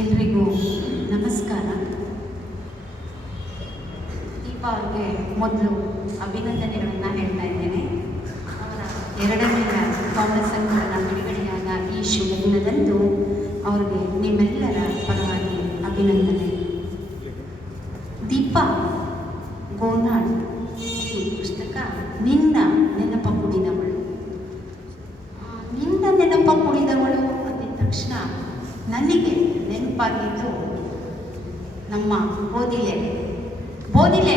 ಎಲ್ರಿಗೂ ನಮಸ್ಕಾರ. ದೀಪಾ ಅವ್ರಿಗೆ ಮೊದಲು ಅಭಿನಂದನೆಗಳನ್ನು ಹೇಳ್ತಾ ಇದ್ದೇನೆ. ಅವರ ಎರಡನೆಯ ಕಾಂಗ್ರೆಸ್ಸನ್ನು ಬಿಡುಗಡೆಯಾದ ಈ ಶುಭ ದಿನದಂದು ಅವರಿಗೆ ನಿಮ್ಮೆಲ್ಲರ ಪರವಾಗಿ ಅಭಿನಂದನೆ. ದೀಪಾ ಗೋನಾಳ್ ಈ ಪುಸ್ತಕ ನಿನ್ನ ನೆನಪ ಕುಡಿದವಳು. ನಿನ್ನ ನೆನಪ ಕುಡಿದವಳು ಅಂದ ತಕ್ಷಣ ನನಗೆ ನೆನಪಾಗಿದ್ದು ನಮ್ಮ ಬೋಧಿಲೆ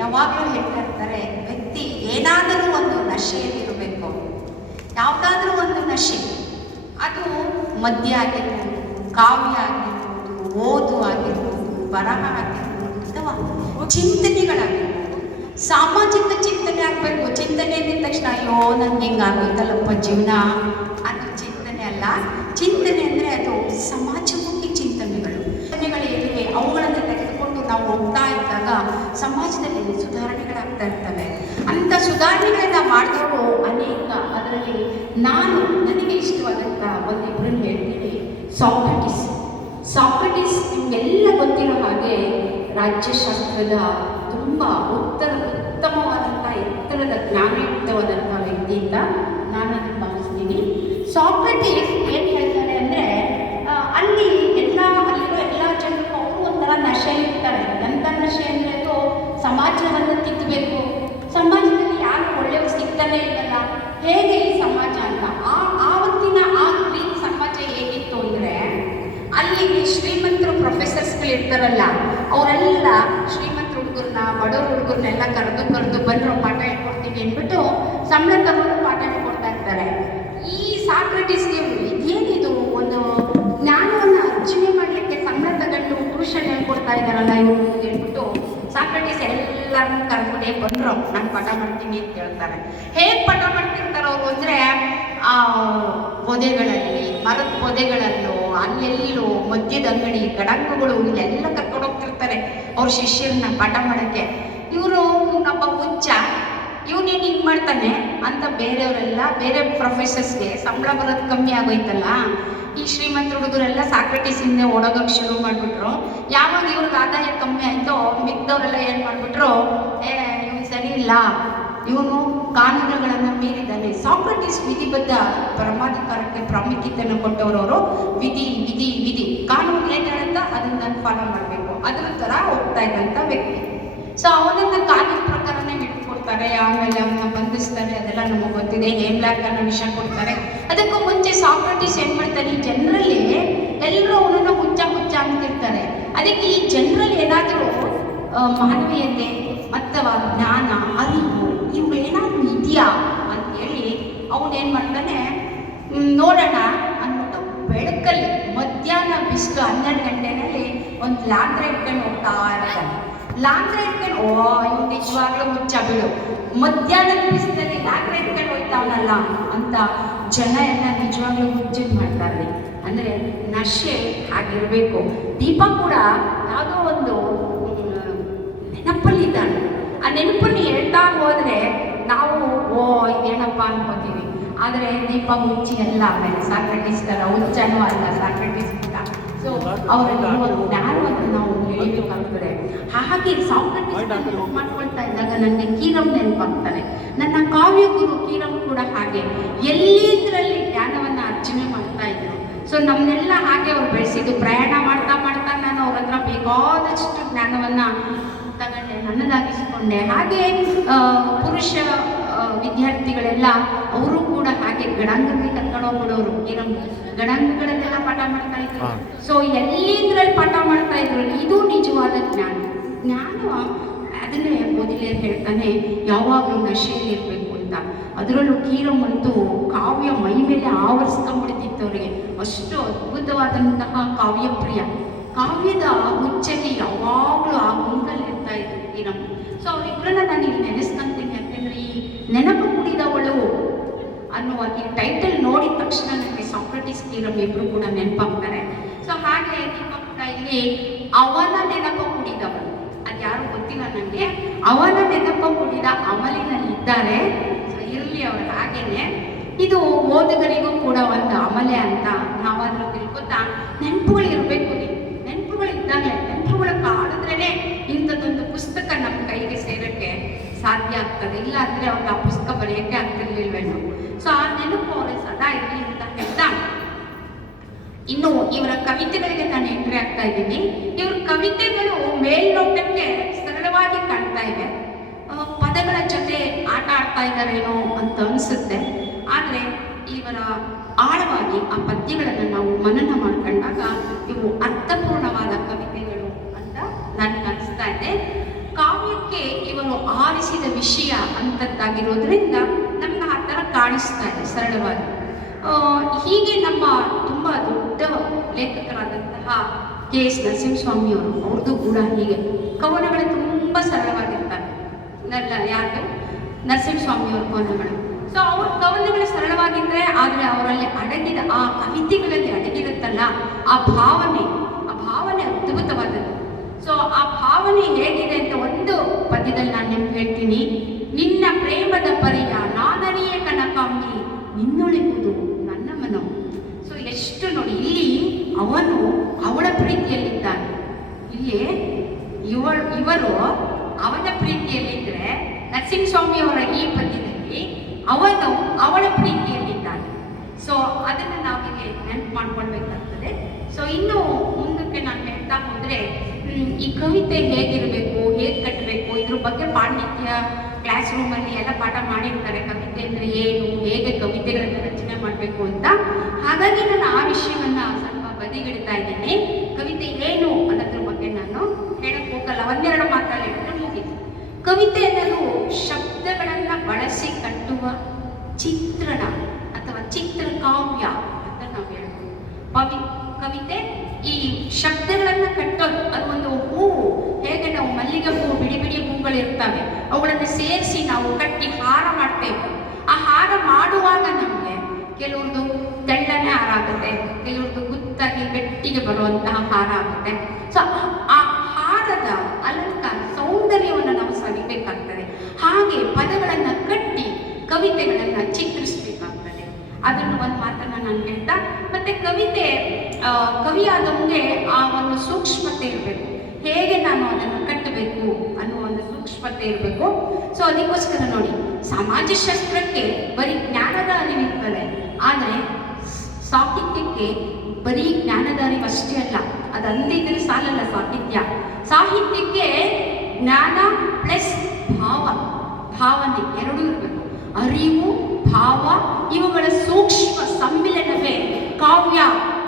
ಯಾವಾಗಲೂ ಹೇಳ್ತಾ ಇರ್ತಾರೆ, ವ್ಯಕ್ತಿ ಏನಾದರೂ ಒಂದು ನಶೆಯಲ್ಲಿರಬೇಕು. ಯಾವುದಾದ್ರೂ ಒಂದು ನಶೆ, ಅದು ಮದ್ಯ ಆಗಿರ್ಬೋದು, ಕಾವ್ಯ ಆಗಿರ್ಬೋದು, ಓದು ಆಗಿರ್ಬೋದು, ಬರಹ ಆಗಿರ್ಬೋದು, ಅಥವಾ ಚಿಂತನೆಗಳಾಗಿರ್ಬೋದು. ಸಾಮಾಜಿಕ ಚಿಂತನೆ ಆಗಬೇಕು. ಚಿಂತನೆ ಅಂದಿದ ತಕ್ಷಣ ಅಯ್ಯೋ ನನಗೆ ಹಿಂಗಾಗೋಯ್ತಲ್ಲಪ್ಪ ಜೀವನ ಅನ್ನೋ ಚಿಂತನೆ ಅಲ್ಲ. ಚಿಂತನೆ ಅಂದರೆ ಅದು ಸಮಾಜಮುಖಿ ಚಿಂತನೆಗಳು ಏನಿವೆ ಅವುಗಳನ್ನು ತೆಗೆದುಕೊಂಡು ನಾವು ಹೋಗ್ತಾ ಇದ್ದಾಗ ಸಮಾಜದಲ್ಲಿ ಸುಧಾರಣೆಗಳಾಗ್ತಾ ಇರ್ತವೆ. ಅಂಥ ಸುಧಾರಣೆಗಳನ್ನ ಮಾಡಿದವರು ಅನೇಕ. ಅದರಲ್ಲಿ ನನಗೆ ಇಷ್ಟವಾದಂಥ ಒಂದಿಬ್ಬರನ್ನು ಹೇಳ್ತೀನಿ. ಸಾಕ್ರೆಟಿಸ್ ನಿಮಗೆಲ್ಲ ಗೊತ್ತಿರೋ ಹಾಗೆ ರಾಜ್ಯಶಾಸ್ತ್ರದ ತುಂಬ ಉತ್ತಮವಾದಂಥ ಎತ್ತರದ ಜ್ಞಾನಯುಕ್ತವಾದಂಥ ವ್ಯಕ್ತಿಯಿಂದ ನಾನು ಅದನ್ನು ಭಾವಿಸ್ತೀನಿ. ಸಾಕ್ರೆಟಿಸ್ ಏನು ಹೇಳ್ತಾರೆ ಅಂದರೆ, ಅಲ್ಲಿರೋ ಎಲ್ಲ ಜನರು ಅವರು ಒಂಥರ ನಶೆ ಇರ್ತಾರೆ. ಎಂಥ ನಶೆ ಅಂದರೆ ಅದು ಸಮಾಜವನ್ನು ತಿದ್ದಬೇಕು. ಸಮಾಜದಲ್ಲಿ ಯಾರು ಒಳ್ಳೆಯವರು ಸಿಗ್ತಾನೆ ಇಲ್ಲಲ್ಲ, ಹೇಗೆ ಈ ಸಮಾಜ ಅಂತ. ಆವತ್ತಿನ ಆ ಗ್ರೀಕ್ ಸಮಾಜ ಹೇಗಿತ್ತು ಅಂದರೆ, ಅಲ್ಲಿ ಶ್ರೀಮಂತರು ಪ್ರೊಫೆಸರ್ಸ್ಗಳು ಇರ್ತಾರಲ್ಲ, ಅವರೆಲ್ಲ ಶ್ರೀಮಂತ ಹುಡುಗರನ್ನ ಬಡವ್ರ ಹುಡುಗರನ್ನೆಲ್ಲ ಕರೆದು ಬಂದರು ಪಾಠ ಹೇಳ್ಕೊಡ್ತೀವಿ ಅಂದ್ಬಿಟ್ಟು ಸಂಬಳ ತಗೊಂಡು ಪಾಠ ಹೇಳ್ಕೊಡ್ತಾ ಇರ್ತಾರೆ. ಈ ಸಾಕ್ರೆಟಿಸ್ಗೆ ಇದೇನಿದು ಒಂದು ಜ್ಞಾನವನ್ನು ಅರ್ಜನೆ ಮಾಡಲಿಕ್ಕೆ ಸಂಬಳ ತಗೊಂಡು ಟ್ಯೂಷನ್ ಹೇಳ್ಕೊಡ್ತಾ ಇದ್ದಾರಲ್ಲ ಇವರು ಹೇಳ್ಬಿಟ್ಟು ಸಾಕ್ರೆಟಿಸ್ ಎಲ್ಲರನ್ನೂ ಕರ್ಕೊಂಡೇ ಬಂದರು, ನಾನು ಪಾಠ ಮಾಡ್ತೀನಿ ಅಂತ ಹೇಳ್ತಾರೆ. ಹೇಗೆ ಪಾಠ ಮಾಡ್ತಿರ್ತಾರೆ ಅವರು ಅಂದರೆ, ಆ ಪೊದೆಗಳಲ್ಲಿ, ಮರದ ಪೊದೆಗಳಲ್ಲೋ ಅಲ್ಲೆಲ್ಲೋ ಮದ್ಯದ ಅಂಗಡಿ, ಗಡಂಗುಗಳು ಇಲ್ಲೆಲ್ಲ ಕರ್ಕೊಂಡು ಹೋಗ್ತಿರ್ತಾರೆ ಅವ್ರ ಶಿಷ್ಯರನ್ನ ಪಾಠ ಮಾಡೋಕ್ಕೆ. ಇವರು ನಮ್ಮ ಹುಚ್ಚ, ಇವನೇನು ಹಿಂಗೆ ಮಾಡ್ತಾನೆ ಅಂತ ಬೇರೆಯವರೆಲ್ಲ, ಬೇರೆ ಪ್ರೊಫೆಸರ್ಸ್ಗೆ ಸಂಬಳ ಬರೋದು ಕಮ್ಮಿ ಆಗೋಯ್ತಲ್ಲ, ಈ ಶ್ರೀಮಂತ ಹುಡುಗರೆಲ್ಲ ಸಾಕ್ರೆಟಿಸ್ ಹಿಂದೆ ಓಡೋಗೋಕ್ಕೆ ಶುರು ಮಾಡಿಬಿಟ್ರು. ಯಾವಾಗ ಇವ್ರಿಗೆ ಆದಾಯ ಕಮ್ಮಿ ಆಯಿತೋ ಮಿಕ್ದವರೆಲ್ಲ ಏನು ಮಾಡಿಬಿಟ್ರು, ಇವನು ಸರಿ ಇಲ್ಲ, ಇವನು ಕಾನೂನುಗಳನ್ನು ಮೀರಿದ್ದಾನೆ. ಸಾಕ್ರೆಟಿಸ್ ವಿಧಿಬದ್ಧ ಪರಮಾಧಿಕಾರಕ್ಕೆ ಪ್ರಾಮುಖ್ಯತೆಯನ್ನು ಕೊಟ್ಟವರು. ವಿಧಿ ಕಾನೂನು ಏನು ಹೇಳುತ್ತಾ ಅದನ್ನು ನಾನು ಫಾಲೋ ಮಾಡಬೇಕು, ಅದರ ಥರ ಹೋಗ್ತಾ ಇದ್ದಂಥ ವ್ಯಕ್ತಿ. ಸೊ ಅವನನ್ನು ಕಾನೂನು ಪ್ರಕಾರನೇ ಹಿಡ್ಕೊಡ್ತಾರೆ, ಆಮೇಲೆ ಅವನ್ನ ಬಂಧಿಸ್ತಾರೆ. ಅದೆಲ್ಲ ನಮಗೆ ಗೊತ್ತಿದೆ. ಹೇಮ್ಲಾಕ್ ಅನ್ನೋ ವಿಷಯ ಕೊಡ್ತಾರೆ. ಅದಕ್ಕೂ ಮುಂಚೆ ಸಾಕ್ರೆಟಿಸ್ ಏನು ಮಾಡ್ತಾರೆ, ಈ ಜನರಲ್ಲಿ ಎಲ್ಲರೂ ಅವನನ್ನು ಹುಚ್ಚ ಅಂತಿರ್ತಾರೆ. ಅದಕ್ಕೆ ಈ ಜನರಲ್ಲಿ ಏನಾದರೂ ಮಾನವೀಯತೆ ಅಥವಾ ಜ್ಞಾನ, ಅರಿವು ಇವುಗಳೇನಾದರೂ ಇದೆಯಾ ಅಂತೇಳಿ ಅವನೇನು ಮಾಡ್ತಾನೆ, ನೋಡೋಣ ಅಂದ್ಬಿಟ್ಟು ಬೆಳಕಲ್ಲಿ ಮಧ್ಯಾಹ್ನ ಬಿಸಿಲು 12 ಗಂಟೆನಲ್ಲಿ ಒಂದು ಲಾಂದ್ರೆ ಇಟ್ಕೊಂಡು ಹೋಗ್ತಾ ಇರ್ತಾನೆ. ಲಾಂದ್ರೆ ಇಟ್ಕೊಂಡು ಇವ್ನು ನಿಜವಾಗ್ಲೂ ಮುಚ್ಚ ಬಿಡು, ಮಧ್ಯಾಹ್ನದ ಬಿಸಿಲಲ್ಲಿ ಲಾಂದ್ರೆ ಇಟ್ಕೊಂಡು ಹೋಗ್ತಾವನಲ್ಲ ಅಂತ ಜನ ಎಲ್ಲ ನಿಜವಾಗ್ಲೂ ಹುಚ್ಚನ್ ಮಾಡ್ತಾರೆ. ಅಂದರೆ ನಶೆ ಆಗಿರಬೇಕು. ದೀಪ ಕೂಡ ಯಾವುದೋ ಒಂದು ನೆನಪಲ್ಲಿದ್ದಾನೆ. ಆ ನೆನಪನ್ನು ಹೇಳ್ತಾ ಹೋದರೆ ನಾವು ಇದೇನಪ್ಪ ಅನ್ಕೋತೀವಿ. ಆದರೆ ದೀಪ ಹುಚ್ಚಿ ಎಲ್ಲ ಆಮೇಲೆ ಸಾಕ್ರೆಟಿಸ್ ಥರ ಹುಚ್ಚನೂ ಅಲ್ಲ, ಸಾಕ್ರೆಟಿಸ್ ಕೂಡ. ಸೊ ಅವರಲ್ಲಿ ಒಂದು ಜ್ಞಾನವನ್ನು ನಾವು ಹೇಳಿಬೇಕಾಗ್ತದೆ. ಹಾಗೆ ಸಾಕ್ರೆಟಿಸ್ ಮಾಡ್ಕೊಳ್ತಾ ಇದ್ದಾಗ ನನಗೆ ಕೀರಂ ನೆನಪಾಗ್ತಾನೆ. ನನ್ನ ಕಾವ್ಯ ಗುರು ಕೀರಂ ಕೂಡ ಹಾಗೆ ಎಲ್ಲಿಂದರಲ್ಲಿ ಜ್ಞಾನವನ್ನು ಅರ್ಜನೆ ಮಾಡ್ತಾ ಇದ್ರು. ಸೊ ನಮ್ಮನ್ನೆಲ್ಲ ಹಾಗೆ ಅವ್ರು ಬೆಳೆಸಿದ್ದು. ಪ್ರಯಾಣ ಮಾಡ್ತಾ ನಾನು ಅವ್ರ ಹತ್ರ ಬೇಕಾದಷ್ಟು ಜ್ಞಾನವನ್ನು ತಗೊಂಡೆ, ನನ್ನದಾಗಿಸಿಕೊಂಡೆ. ಹಾಗೆ ಪುರುಷ ವಿದ್ಯಾರ್ಥಿಗಳೆಲ್ಲ ಅವರು ಕೂಡ ಹಾಗೆ ಗಣಾಂಗಕ್ಕೆ ಕರ್ಕೊಂಡು ಹೋಗ್ಬಿಡೋರು. ಗಣಾಂಗಗಳನ್ನೆಲ್ಲ ಪಾಠ ಮಾಡ್ತಾ ಇದ್ರು. ಸೊ ಎಲ್ಲಿಂದ್ರಲ್ಲಿ ಪಾಠ ಮಾಡ್ತಾ ಇದ್ರು. ಇದು ನಿಜವಾದ ಜ್ಞಾನ. ಅದನ್ನೇ ಬೋಧಿಲೇರ್ ಹೇಳ್ತಾನೆ, ಯಾವಾಗಲೂ ನಶೆಯಲ್ಲಿ ಇರಬೇಕು ಅಂತ. ಅದರಲ್ಲೂ ಕೀರಂ ಅಂತೂ ಕಾವ್ಯ ಮೈ ಮೇಲೆ ಆವರಿಸ್ಕೊಂಡ್ಬಿಡ್ತಿತ್ತು ಅವರಿಗೆ. ಅಷ್ಟು ಅದ್ಭುತವಾದಂತಹ ಕಾವ್ಯಪ್ರಿಯ. ಕಾವ್ಯದ ಹುಚ್ಚಲ್ಲಿ ಯಾವಾಗಲೂ ಆ ಗುಂಪಲ್ಲಿ ಇರ್ತಾ ಇದ್ರು ಕೀರಂ. ಸೊ ಅವರಿಬ್ಬರನ್ನ ನಾನು ಇಲ್ಲಿ ನೆನೆಸ್ಕೊಂತೀನಿ. ಯಾಕೆಂದರೆ ಈ ನೆನಪು ಕುಡಿದವಳು ಅನ್ನುವ ಈ ಟೈಟಲ್ ನೋಡಿದ ತಕ್ಷಣ ನನಗೆ ಸಾಕ್ರೆಟಿಸ್ ಕೀರಂ ಇಬ್ಬರು ಕೂಡ ನೆನಪಾಗ್ತಾರೆ. ಸೊ ಹಾಗೆ ದೀಪ ಕೂಡ ಇಲ್ಲಿ ಅವನ ನೆನಪು ಕುಡಿದವಳು, ಅದು ಯಾರು ಗೊತ್ತಿಲ್ಲ ನನಗೆ. ಅವನ ನೆನಪು ಕುಡಿದ ಅಮಲಿನಲ್ಲಿ ಇದ್ದಾರೆ. ಇರಲಿ ಅವರು ಹಾಗೇನೆ. ಇದು ಓದುಗರಿಗೂ ಕೂಡ ಒಂದು ಅಮಲೆ ಅಂತ ನಾವಾದರೂ ತಿಳ್ಕೊತಾ ನೆನಪುಗಳು ಇರಬೇಕು. ಪುಸ್ತಕ ನಮ್ಮ ಕೈಗೆ ಸೇರಕ್ಕೆ ಸಾಧ್ಯ ಆಗ್ತದೆ. ಇಲ್ಲ ಅಂದರೆ ಅವ್ರಿಗೆ ಆ ಪುಸ್ತಕ ಬರೆಯೋಕ್ಕೆ ಆಗ್ತಿರ್ಲಿಲ್ವೇನೋ. ಸೊ ಆ ನೆನಪು ಅವ್ರಿಗೆ ಸದಾ ಇರಲಿ ಅಂತ ಹೇಳ್ತಾ, ಇನ್ನು ಇವರ ಕವಿತೆಗಳಿಗೆ ನಾನು ಎಂಟ್ರಿ ಆಗ್ತಾ ಇದ್ದೀನಿ. ಇವರ ಕವಿತೆಗಳು ಮೇಲ್ನೋಟಕ್ಕೆ ಸರಳವಾಗಿ ಕಾಣ್ತಾ ಇವೆ, ಪದಗಳ ಜೊತೆ ಆಟ ಆಡ್ತಾ ಇದ್ದಾರೇನೋ ಅಂತ ಅನಿಸುತ್ತೆ. ಆದರೆ ಇವರ ಆಳವಾಗಿ ಆ ಪದ್ಯಗಳನ್ನು ನಾವು ಮನನ ಮಾಡ್ಕೊಂಡಾಗ ಇವು ಅರ್ಥಪೂರ್ಣವಾದ ಕವಿತೆಗಳು ಅಂತ ನನಗೆ ಅನಿಸ್ತಾ ಇದೆ. ಕಾವ್ಯಕ್ಕೆ ಇವರು ಆರಿಸಿದ ವಿಷಯ ಅಂತದ್ದಾಗಿರೋದ್ರಿಂದ ನಮ್ಗೆ ಆ ಥರ ಕಾಣಿಸ್ತಾ ಇದೆ ಸರಳವಾಗಿ. ಹೀಗೆ ನಮ್ಮ ತುಂಬ ದೊಡ್ಡ ಲೇಖಕರಾದಂತಹ ಕೆ ಎಸ್ ನರಸಿಂಹಸ್ವಾಮಿಯವರು, ಅವ್ರದ್ದು ಕೂಡ ಹೀಗೆ ಕವನಗಳು ತುಂಬ ಸರಳವಾಗಿರ್ತವೆ. ಯಾರು ನರಸಿಂಹಸ್ವಾಮಿಯವ್ರ ಕವನಗಳು. ಸೊ ಅವ್ರ ಕವನಗಳು ಸರಳವಾಗಿದ್ದರೆ, ಆದರೆ ಅವರಲ್ಲಿ ಅಡಗಿದ ಆ ಕವಿತೆಗಳಲ್ಲಿ ಅಡಗಿರುತ್ತಲ್ಲ ಆ ಭಾವನೆ ಅದ್ಭುತವಾದದ್ದು. ಸೊ ಆ ಭಾವನೆ ಹೇಗಿದೆ ಅಂತ ಒಂದು ಪದ್ಯದಲ್ಲಿ ನಾನು ನಿಮ್ಗೆ ಹೇಳ್ತೀನಿ. ನಿನ್ನ ಪ್ರೇಮದ ಪರಿಯ ನಾನರಿಯ ಕನಕಾಂಗಿ ನಿನ್ನೊಳಿಗುವುದು ನನ್ನ ಮನವು. ಸೊ ಎಷ್ಟು ನೋಡಿ, ಇಲ್ಲಿ ಅವನು ಅವಳ ಪ್ರೀತಿಯಲ್ಲಿದ್ದಾನೆ, ಇಲ್ಲಿ ಇವರು ಅವನ ಪ್ರೀತಿಯಲ್ಲಿದ್ದರೆ, ನರಸಿಂಹಸ್ವಾಮಿಯವರ ಈ ಪದ್ಯದಲ್ಲಿ ಅವನು ಅವಳ ಪ್ರೀತಿಯಲ್ಲಿದ್ದಾನೆ. ಸೊ ಅದನ್ನು ನಾವಿಲ್ಲಿ ನೆನಪು ಮಾಡ್ಕೊಳ್ಬೇಕಾಗ್ತದೆ. ಸೊ ಇನ್ನು ಮುಂದಕ್ಕೆ ನಾನು ಹೇಳ್ತಾ ಹೋದರೆ, ಈ ಕವಿತೆ ಹೇಗಿರಬೇಕು, ಹೇಗೆ ಕಟ್ಟಬೇಕು, ಇದ್ರ ಬಗ್ಗೆ ಪಾಂಡಿತ್ಯ ಕ್ಲಾಸ್ ರೂಮಲ್ಲಿ ಎಲ್ಲ ಪಾಠ ಮಾಡಿರ್ತಾರೆ. ಕವಿತೆ ಅಂದರೆ ಏನು, ಹೇಗೆ ಕವಿತೆಗಳನ್ನು ರಚನೆ ಮಾಡಬೇಕು ಅಂತ. ಹಾಗಾಗಿ ನಾನು ಆ ವಿಷಯವನ್ನು ಸ್ವಲ್ಪ ಬದಿಗಿಡ್ತಾ ಇದ್ದೇನೆ. ಕವಿತೆ ಏನು ಅನ್ನೋದ್ರ ಬಗ್ಗೆ ನಾನು ಹೇಳಕ್ಕೆ ಹೋಗಲ್ಲ, ಒಂದೆರಡು ಮಾತಲ್ಲಿ ಹೇಳಿದ್ರೆ ಮುಗಿತು. ಕವಿತೆ ಅನ್ನೋದು ಶಬ್ದಗಳನ್ನು ಬಳಸಿ ಕಟ್ಟುವ ಚಿತ್ರಣ ಅಥವಾ ಚಿತ್ರಕಾವ್ಯ ಅಂತ ನಾವು ಹೇಳ್ಬೋದು. ಕವಿತೆ ಈ ಶಬ್ದಗಳನ್ನು ಕಟ್ಟೋದು. ಅದು ಒಂದು ಹೂವು, ಹೇಗೆ ನಾವು ಮಲ್ಲಿಗೆ ಹೂವು ಬಿಡಿ ಬಿಡಿ ಹೂಗಳಿರ್ತವೆ, ಅವುಗಳನ್ನು ಸೇರಿಸಿ ನಾವು ಕಟ್ಟಿ ಹಾರ ಮಾಡ್ತೇವೆ. ಆ ಹಾರ ಮಾಡುವಾಗ ನಮಗೆ ಕೆಲವ್ರದ್ದು ತೆಳ್ಳನೆ ಹಾರ ಆಗುತ್ತೆ, ಕೆಲವ್ರದ್ದು ಗುತ್ತಾಗಿ ಗಟ್ಟಿಗೆ ಬರುವಂತಹ ಹಾರ ಆಗುತ್ತೆ. ಸೊ ಆ ಹಾರದ ಅಲಂಕಾರ ಸೌಂದರ್ಯವನ್ನು ನಾವು ಸವಿಬೇಕಾಗ್ತದೆ. ಹಾಗೆ ಪದಗಳನ್ನು ಕಟ್ಟಿ ಕವಿತೆಗಳನ್ನು ಚಿತ್ರಿಸಬೇಕಾಗ್ತದೆ. ಅದನ್ನು ಒಂದು ಮಾತನ್ನು ನಾನು ಹೇಳ್ತಾ, ಮತ್ತೆ ಕವಿತೆ ಕವಿಯಾದವನಿಗೆ ಆ ಒಂದು ಸೂಕ್ಷ್ಮತೆ ಇರಬೇಕು. ಹೇಗೆ ನಾನು ಅದನ್ನು ಕಟ್ಟಬೇಕು ಅನ್ನುವ ಒಂದು ಸೂಕ್ಷ್ಮತೆ ಇರಬೇಕು. ಸೊ ಅದಕ್ಕೋಸ್ಕರ ನೋಡಿ, ಸಮಾಜಶಾಸ್ತ್ರಕ್ಕೆ ಬರೀ ಜ್ಞಾನದ ಅರಿವಿರ್ತದೆ, ಆದರೆ ಸಾಹಿತ್ಯಕ್ಕೆ ಬರೀ ಜ್ಞಾನದ ಅರಿವು ಅಷ್ಟೇ ಅಲ್ಲ, ಅದು ಅಂದಿದ್ರೆ ಸಾಲಲ್ಲ. ಸಾಹಿತ್ಯಕ್ಕೆ ಜ್ಞಾನ ಪ್ಲಸ್ ಭಾವನೆ ಎರಡೂ ಇರಬೇಕು. ಅರಿವು, ಭಾವ, ಇವುಗಳ ಸೂಕ್ಷ್ಮ ಸಮ್ಮಿಲನವೇ ಕಾವ್ಯ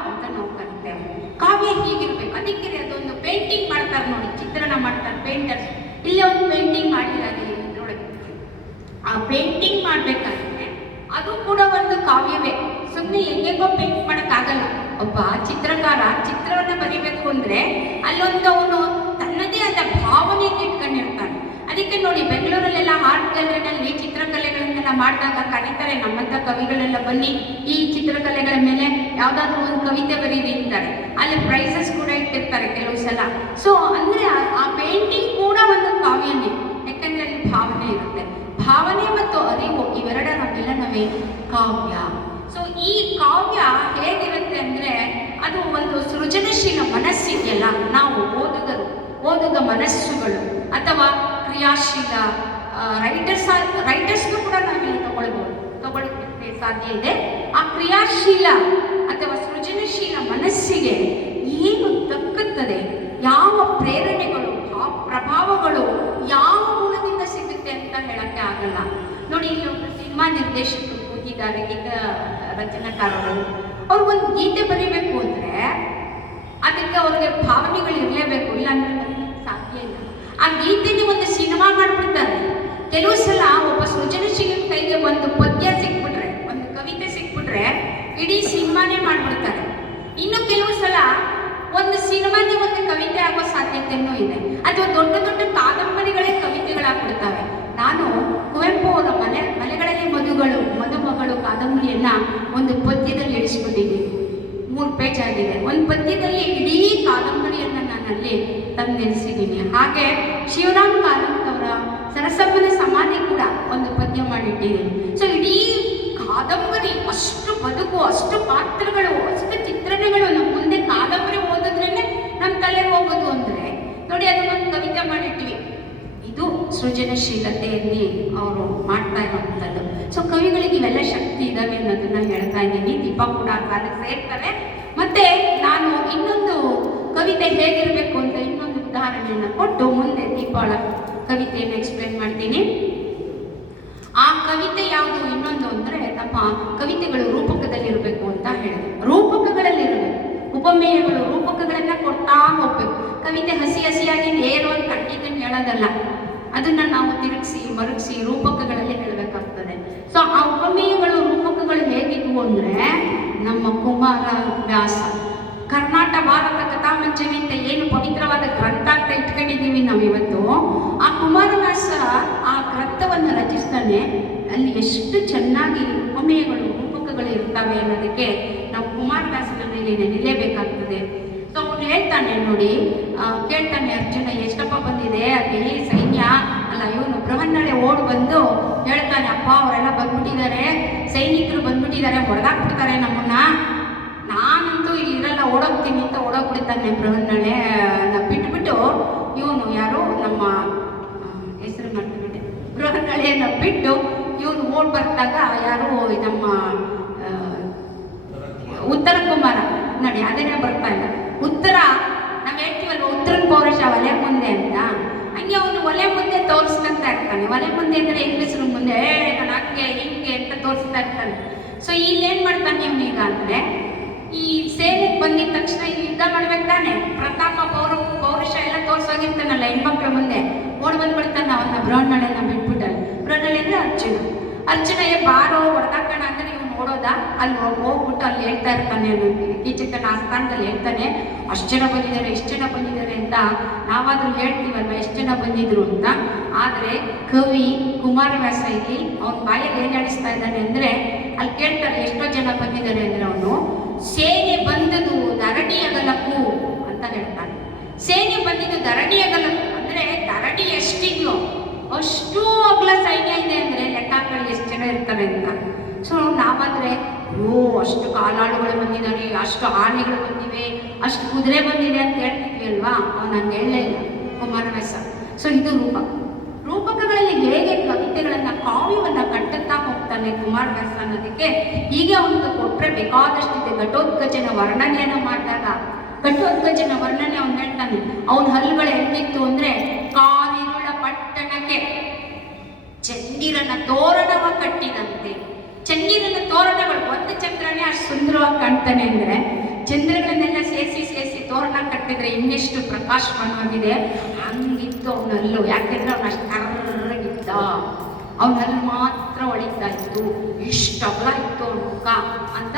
ಅಂತ ನಾವು ಕರಿತೇವೆ. ಕಾವ್ಯ ಹೀಗಿರ್ಬೇಕು. ಅದಕ್ಕೆ ಅದೊಂದು ಪೇಂಟಿಂಗ್ ಮಾಡ್ತಾರೆ ನೋಡಿ, ಚಿತ್ರಣ ಮಾಡ್ತಾರೆ ಪೇಂಟರ್ಸ್. ಇಲ್ಲೇ ಒಂದು ಪೇಂಟಿಂಗ್ ಮಾಡಿದ್ದಾರೆ ನೋಡಿ. ಆ ಪೇಂಟಿಂಗ್ ಮಾಡ್ಬೇಕಾದ್ರೆ ಅದು ಕೂಡ ಒಂದು ಕಾವ್ಯವೇ. ಸುಮ್ಮನೆ ಹೆಂಗೆಗೋ ಪೇಂಟ್ ಮಾಡೋಕ್ಕಾಗಲ್ಲ. ಒಬ್ಬ ಚಿತ್ರಕಾರ ಚಿತ್ರವನ್ನು ಬರೀಬೇಕು ಅಂದ್ರೆ ಅಲ್ಲೊಂದು ಅವನು ತನ್ನದೇ ಆದ ಭಾವನೆಯನ್ನು ಇಟ್ಕೊಂಡಿರ್ತಾನೆ. ಅದಕ್ಕೆ ನೋಡಿ, ಬೆಂಗಳೂರಲ್ಲೆಲ್ಲ ಆರ್ಟ್ ಗ್ಯಾಲರಿನಲ್ಲಿ ಚಿತ್ರಕಲೆಗಳನ್ನೆಲ್ಲ ಮಾಡಿದಾಗ ಕರೀತಾರೆ ನಮ್ಮಂಥ ಕವಿಗಳೆಲ್ಲ, ಬನ್ನಿ ಈ ಚಿತ್ರಕಲೆಗಳ ಮೇಲೆ ಯಾವುದಾದ್ರೂ ಒಂದು ಕವಿತೆ ಬರೀರಿ ಅಂತಾರೆ. ಅಲ್ಲಿ ಪ್ರೈಸಸ್ ಕೂಡ ಇಟ್ಟಿರ್ತಾರೆ ಕೆಲವು ಸಲ. ಸೊ ಅಂದರೆ ಆ ಪೇಂಟಿಂಗ್ ಕೂಡ ಒಂದು ಕಾವ್ಯನೇ, ಯಾಕಂದರೆ ಅಲ್ಲಿ ಭಾವನೆ ಇರುತ್ತೆ. ಭಾವನೆ ಮತ್ತು ಅರಿವು ಇವೆರಡರ ಮಿಲನವೇ ಕಾವ್ಯ. ಸೊ ಈ ಕಾವ್ಯ ಹೇಗಿರುತ್ತೆ ಅಂದರೆ, ಅದು ಒಂದು ಸೃಜನಶೀಲ ಮನಸ್ಸಿದೆಯಲ್ಲ, ನಾವು ಓದುಗ ಮನಸ್ಸುಗಳು ಅಥವಾ ಕ್ರಿಯಾಶೀಲ ರೈಟರ್ಸ್ಗೂ ಕೂಡ ನಾವಿಲ್ಲಿ ತಗೊಳ್ಳೋಕ್ಕೆ ಸಾಧ್ಯ ಇದೆ. ಆ ಕ್ರಿಯಾಶೀಲ ಅಥವಾ ಸೃಜನಶೀಲ ಮನಸ್ಸಿಗೆ ಏನು ತಕ್ಕುತ್ತದೆ, ಯಾವ ಪ್ರೇರಣೆಗಳು, ಪ್ರಭಾವಗಳು ಯಾವ ಮೂಲದಿಂದ ಸಿಗುತ್ತೆ ಅಂತ ಹೇಳಕ್ಕೆ ಆಗಲ್ಲ. ನೋಡಿ, ಇಲ್ಲಿ ಒಬ್ಬರು ಸಿನಿಮಾ ನಿರ್ದೇಶಕರು ಕೂತಿದ್ದಾರೆ, ಗೀತ ರಚನಾಕಾರರು. ಅವ್ರಿಗೊಂದು ಗೀತೆ ಬರೀಬೇಕು ಅಂದರೆ ಅದಕ್ಕೆ ಅವ್ರಿಗೆ ಭಾವನೆಗಳು ಇರಲೇಬೇಕು, ಇಲ್ಲ ಅಂದ್ರೆ ಸಾಧ್ಯ ಇಲ್ಲ. ಆ ಗೀತೆಗೆ ಒಂದು ಸಿನಿಮಾ ಮಾಡಿಬಿಡ್ತಾರೆ. ಕೆಲವು ಸಲ ಒಬ್ಬ ಸೃಜನಶೀಲ ಕೈಗೆ ಒಂದು ಪದ್ಯ ಸಿಕ್ಬಿಟ್ರೆ, ಒಂದು ಕವಿತೆ ಸಿಕ್ಬಿಟ್ರೆ ಇಡೀ ಸಿನಿಮಾನೇ ಮಾಡಿಬಿಡ್ತಾರೆ. ಇನ್ನು ಕೆಲವು ಸಲ ಒಂದು ಸಿನಿಮಾನೇ ಒಂದು ಕವಿತೆ ಆಗೋ ಸಾಧ್ಯತೆಯೂ ಇದೆ, ಅಥವಾ ದೊಡ್ಡ ದೊಡ್ಡ ಕಾದಂಬರಿಗಳೇ ಕವಿತೆಗಳಾಗ್ಬಿಡ್ತವೆ. ನಾನು ಕುವೆಂಪು ಅವರ ಮಲೆಗಳಲ್ಲಿ ಮದುಮಗಳು ಕಾದಂಬರಿಯನ್ನ ಒಂದು ಪದ್ಯದಲ್ಲಿ ಇಳಿಸ್ಬಿಟ್ಟಿದ್ದೀನಿ. 3 ಪೇಜ್ ಆಗಿದೆ. ಒಂದು ಪದ್ಯದಲ್ಲಿ ಇಡೀ ಕಾದಂಬರಿಯನ್ನು ನಾನಲ್ಲಿ ತಂದು ನಿಲ್ಲಿಸಿದ್ದೀನಿ. ಹಾಗೆ ಶಿವರಾಮ್ ಕಾರಂತ್ ಅವರ ಸರಸಮ್ಮನ ಸಮಾಧಿ ಕೂಡ ಒಂದು ಪದ್ಯ ಮಾಡಿಟ್ಟಿದ್ದೀನಿ. ಸೊ ಇಡೀ ಕಾದಂಬರಿ, ಅಷ್ಟು ಬದುಕು, ಅಷ್ಟು ಪಾತ್ರಗಳು, ಅಷ್ಟು ಚಿತ್ರಣಗಳು ನಮ್ಮ ಮುಂದೆ ಕಾದಂಬರಿ ಓದಿದ್ರೇ ನಮ್ಮ ತಲೆ ಹೋಗೋದು ಅಂದರೆ ನೋಡಿ, ಅದನ್ನೊಂದು ಕವಿತೆ ಮಾಡಿಟ್ಟಿವಿ. ಸೃಜನಶೀಲತೆಯಲ್ಲಿ ಅವರು ಮಾಡ್ತಾ ಇರುವಂಥದ್ದು. ಸೊ ಕವಿಗಳಿಗೆ ಇವೆಲ್ಲ ಶಕ್ತಿ ಇದಾವೆ ಅನ್ನೋದನ್ನ ಹೇಳ್ತಾ ಇದ್ದೀನಿ. ದೀಪ ಕೂಡ ಕಾಲಕ್ಕೆ ಸೇರ್ತಾರೆ. ಮತ್ತೆ ನಾನು ಇನ್ನೊಂದು ಕವಿತೆ ಹೇಗಿರಬೇಕು ಅಂತ ಇನ್ನೊಂದು ಉದಾಹರಣೆಯನ್ನು ಕೊಟ್ಟು ಮುಂದೆ ದೀಪಾಳ ಕವಿತೆಯನ್ನು ಎಕ್ಸ್ಪ್ಲೇನ್ ಮಾಡ್ತೀನಿ. ಆ ಕವಿತೆ ಯಾವುದು ಇನ್ನೊಂದು ಅಂದ್ರೆ ನಮ್ಮ ಕವಿತೆಗಳು ರೂಪಕದಲ್ಲಿರಬೇಕು ಅಂತ ಹೇಳಿದೆ. ರೂಪಕಗಳಲ್ಲಿರಬೇಕು, ಉಪಮೇಯಗಳು ರೂಪಕಗಳನ್ನ ಕೊಡ್ತಾ ಹೋಗ್ಬೇಕು. ಕವಿತೆ ಹಸಿ ಹಸಿಯಾಗಿ ನೇರವಾಗಿ ಕಂಡಿದ್ದನ್ನು ಹೇಳೋದಲ್ಲ, ಅದನ್ನ ನಾವು ತಿರುಗಿಸಿ ಮರುಗಿಸಿ ರೂಪಕಗಳಲ್ಲಿ ಹೇಳಬೇಕಾಗ್ತದೆ. ಸೊ ಆ ಉಪಮೇಯಗಳು ರೂಪಕಗಳು ಹೇಗಿದ್ವು ಅಂದ್ರೆ ನಮ್ಮ ಕುಮಾರ ವ್ಯಾಸ ಕರ್ನಾಟ ಭಾರತ ಕಥಾಮಂಜರಿ ಅಂತ ಏನು ಪವಿತ್ರವಾದ ಗ್ರಂಥ ಅಂತ ಇಟ್ಕೊಂಡಿದ್ದೀವಿ ನಾವಿವತ್ತು, ಆ ಕುಮಾರವ್ಯಾಸ ಆ ಗ್ರಂಥವನ್ನು ರಚಿಸ್ತಾನೆ. ಅಲ್ಲಿ ಎಷ್ಟು ಚೆನ್ನಾಗಿ ಉಪಮೇಯಗಳು ರೂಪಕಗಳು ಇರ್ತವೆ ಅನ್ನೋದಕ್ಕೆ ನಾವು ಕುಮಾರವ್ಯಾಸನ ಮೇಲೆ ನೆನೆಯಲೇಬೇಕಾಗ್ತದೆ. ಸೊ ಅವನು ಹೇಳ್ತಾನೆ ನೋಡಿ, ಕೇಳ್ತಾನೆ ಅರ್ಜುನ ಎಷ್ಟಪ್ಪ ಬಂದಿದೆ ಅಲ್ಲಿ ಸೈನ್ಯ ಅಲ್ಲ, ಇವನು ಬೃಹನ್ನಳೆ ಓಡ್ ಬಂದು ಹೇಳ್ತಾನೆ, ಅಪ್ಪ ಅವರೆಲ್ಲ ಬಂದ್ಬಿಟ್ಟಿದ್ದಾರೆ, ಸೈನಿಕರು ಬಂದ್ಬಿಟ್ಟಿದ್ದಾರೆ, ಹೊಡೆದಾಕ್ಬಿಡ್ತಾರೆ ನಮ್ಮನ್ನ, ನಾನಂತೂ ಇಲ್ಲಿ ಇರಲ್ಲ ಓಡೋಗ್ತೀನಿ ಅಂತ ಓಡೋಗ್ಬಿಡ್ತಾನೆ ಬೃಹನ್ನಳೆ. ಬಿಟ್ಬಿಟ್ಟು ಇವನು ಯಾರು ನಮ್ಮ ಹೆಸರು ಮಾಡ್ಕೊಂಡ್ಬಿಟ್ಟೆ, ಬೃಹನ್ನಳೆಯನ್ನು ಬಿಟ್ಟು ಇವನು ಓಡ್ ಬರ್ತಾಗ ಯಾರು ನಮ್ಮ ಉತ್ತರ ಕುಮಾರ ನೋಡಿ ಅದನ್ನೇ ಬರ್ತಾ ಇಲ್ಲ. ಉತ್ತರ ನಾವ್ ಹೇಳ್ತೀವಲ್ವ ಉತ್ತರನ್ ಪೌರುಷ ಒಲೆ ಮುಂದೆ ಅಂತ, ಹಂಗೆ ಅವನು ಒಲೆ ಮುಂದೆ ತೋರಿಸ್ತಾ ಇರ್ತಾನೆ. ಒಲೆ ಮುಂದೆ ಅಂದ್ರೆ ಹೆಂಗಸರು ಮುಂದೆ ನಾನು ಹಂಗೆ ಹಿಂಗೆ ಅಂತ ತೋರಿಸ್ತಾ ಇರ್ತಾನೆ. ಸೊ ಇಲ್ಲೇನ್ ಮಾಡ್ತಾನೆ ಇವನೀಗ ಅಂದ್ರೆ, ಈ ಸೇನೆಗೆ ಬಂದಿದ ತಕ್ಷಣ ಇಲ್ಲಿ ಯುದ್ಧ ಮಾಡ್ಬೇಕು ತಾನೆ, ಪ್ರತಾಪ ಪೌರುಷ ಎಲ್ಲ ತೋರ್ಸೋಗಿರ್ತಾನಲ್ಲ ಹೆಣ್ಮಕ್ಳ ಮುಂದೆ, ಓಡ್ ಬಂದ್ಬಿಡ್ತಾನೆ ಅವನ್ನ ಬೃಹನ್ನಳೆಯನ್ನ ಬಿಟ್ಬಿಟ್ಟಲ್ಲ. ಬೃಹನ್ನಳೆ ಅಂದ್ರೆ ಅರ್ಜುನ ಬಾರೋ ಹೊಡೆದಾಕಣ ಅಂದ್ರೆ ಇವ್ನು ನೋಡೋದ, ಅಲ್ಲಿ ಹೋಗ್ಬಿಟ್ಟು ಅಲ್ಲಿ ಹೇಳ್ತಾ ಇರ್ತಾನೆ, ಕೀಚಕನ ಆಸ್ಥಾನದಲ್ಲಿ ಹೇಳ್ತಾನೆ, ಅಷ್ಟು ಜನ ಬಂದಿದ್ದಾರೆ ಎಷ್ಟು ಜನ ಬಂದಿದ್ದಾರೆ ಅಂತ. ನಾವಾದ್ರೂ ಹೇಳ್ತೀವಲ್ವ ಎಷ್ಟು ಜನ ಬಂದಿದ್ರು ಅಂತ. ಆದ್ರೆ ಕವಿ ಕುಮಾರವ್ಯಾಸ ಇಲ್ಲಿ ಅವನ ಬಾಯಲ್ಲಿ ಏನ್ ಹೇಳಿಸ್ತಾ ಇದ್ದಾನೆ ಅಂದ್ರೆ, ಅಲ್ಲಿ ಕೇಳ್ತಾರೆ ಎಷ್ಟೋ ಜನ ಬಂದಿದ್ದಾರೆ ಅಂದ್ರೆ ಅವನು ಸೇನೆ ಬಂದದು ಧರಣಿಯಗಲಕ್ಕೂ ಅಂತ ಹೇಳ್ತಾನೆ. ಸೇನೆ ಬಂದಿದ್ದು ಧರಣಿಯಗಲಕ್ಕೂ ಅಂದ್ರೆ ಧರಣಿ ಎಷ್ಟಿದೆಯೋ ಅಷ್ಟು ಅಗಲ ಸೈನ್ಯ ಇದೆ ಅಂದ್ರೆ ಲೆಕ್ಕಾಕಳಿ ಎಷ್ಟು ಜನ ಇರ್ತಾರೆ ಅಂತ. ಸೊ ನಾವಾದ್ರೆ ಅಷ್ಟು ಕಾಲಾಳುಗಳು ಬಂದಿದ್ದಾರೆ, ಅಷ್ಟು ಆನೆಗಳು ಬಂದಿವೆ, ಅಷ್ಟು ಕುದುರೆ ಬಂದಿದೆ ಅಂತ ಹೇಳ್ತಿದ್ವಿ ಅಲ್ವಾ, ಅವನು ಹಂಗೆ ಹೇಳಲೇ ಇಲ್ಲ ಕುಮಾರವ್ಯಾಸ. ಸೊ ಇದು ರೂಪಕಗಳಲ್ಲಿ ಹೇಗೆ ಕವಿತೆಗಳನ್ನ ಕಾವ್ಯವನ್ನ ಕಟ್ಟುತ್ತಾ ಹೋಗ್ತಾನೆ ಕುಮಾರವ್ಯಾಸ ಅನ್ನೋದಕ್ಕೆ ಹೀಗೆ ಅವನಿಗೆ ಕೊಟ್ರೆ ಬೇಕಾದಷ್ಟಿದೆ. ಘಟೋತ್ಕಚನ ವರ್ಣನೆಯನ್ನ ಮಾಡಿದಾಗ ಘಟೋತ್ಕಚನ ವರ್ಣನೆ ಅವನು ಹೇಳ್ತಾನೆ, ಅವನ ಹಲ್ಲುಗಳು ಹೆಂಗಿತ್ತು ಅಂದ್ರೆ, ಕಾರಿರುಳ ಪಟ್ಟಣಕ್ಕೆ ಚಂದಿರನ ತೋರಣವ ಕಟ್ಟಿದಂತೆ. ಚಂದಿರನ ತೋರಣಗಳು ಒಂದು ಚಂದ್ರನೇ ಅಷ್ಟು ಸುಂದರವಾಗಿ ಕಾಣ್ತಾನೆ ಅಂದ್ರೆ, ಚಂದ್ರಗಳನ್ನೆಲ್ಲ ಸೇರಿಸಿ ತೋರಣ ಕಟ್ಟಿದ್ರೆ ಇನ್ನೆಷ್ಟು ಪ್ರಕಾಶಮಾನವಾಗಿದೆ. ಹಂಗಿತ್ತು ಅವನಲ್ಲೂ, ಯಾಕೆಂದ್ರೆ ಅವನು ಅಷ್ಟು ಕರ್ರಗಿದ್ದ, ಅವನಲ್ಲಿ ಮಾತ್ರ ಹೊಳಿತಾ ಇತ್ತು, ಇಷ್ಟು ಅಗಲ ಇತ್ತು ಅವನ ಮುಖ ಅಂತ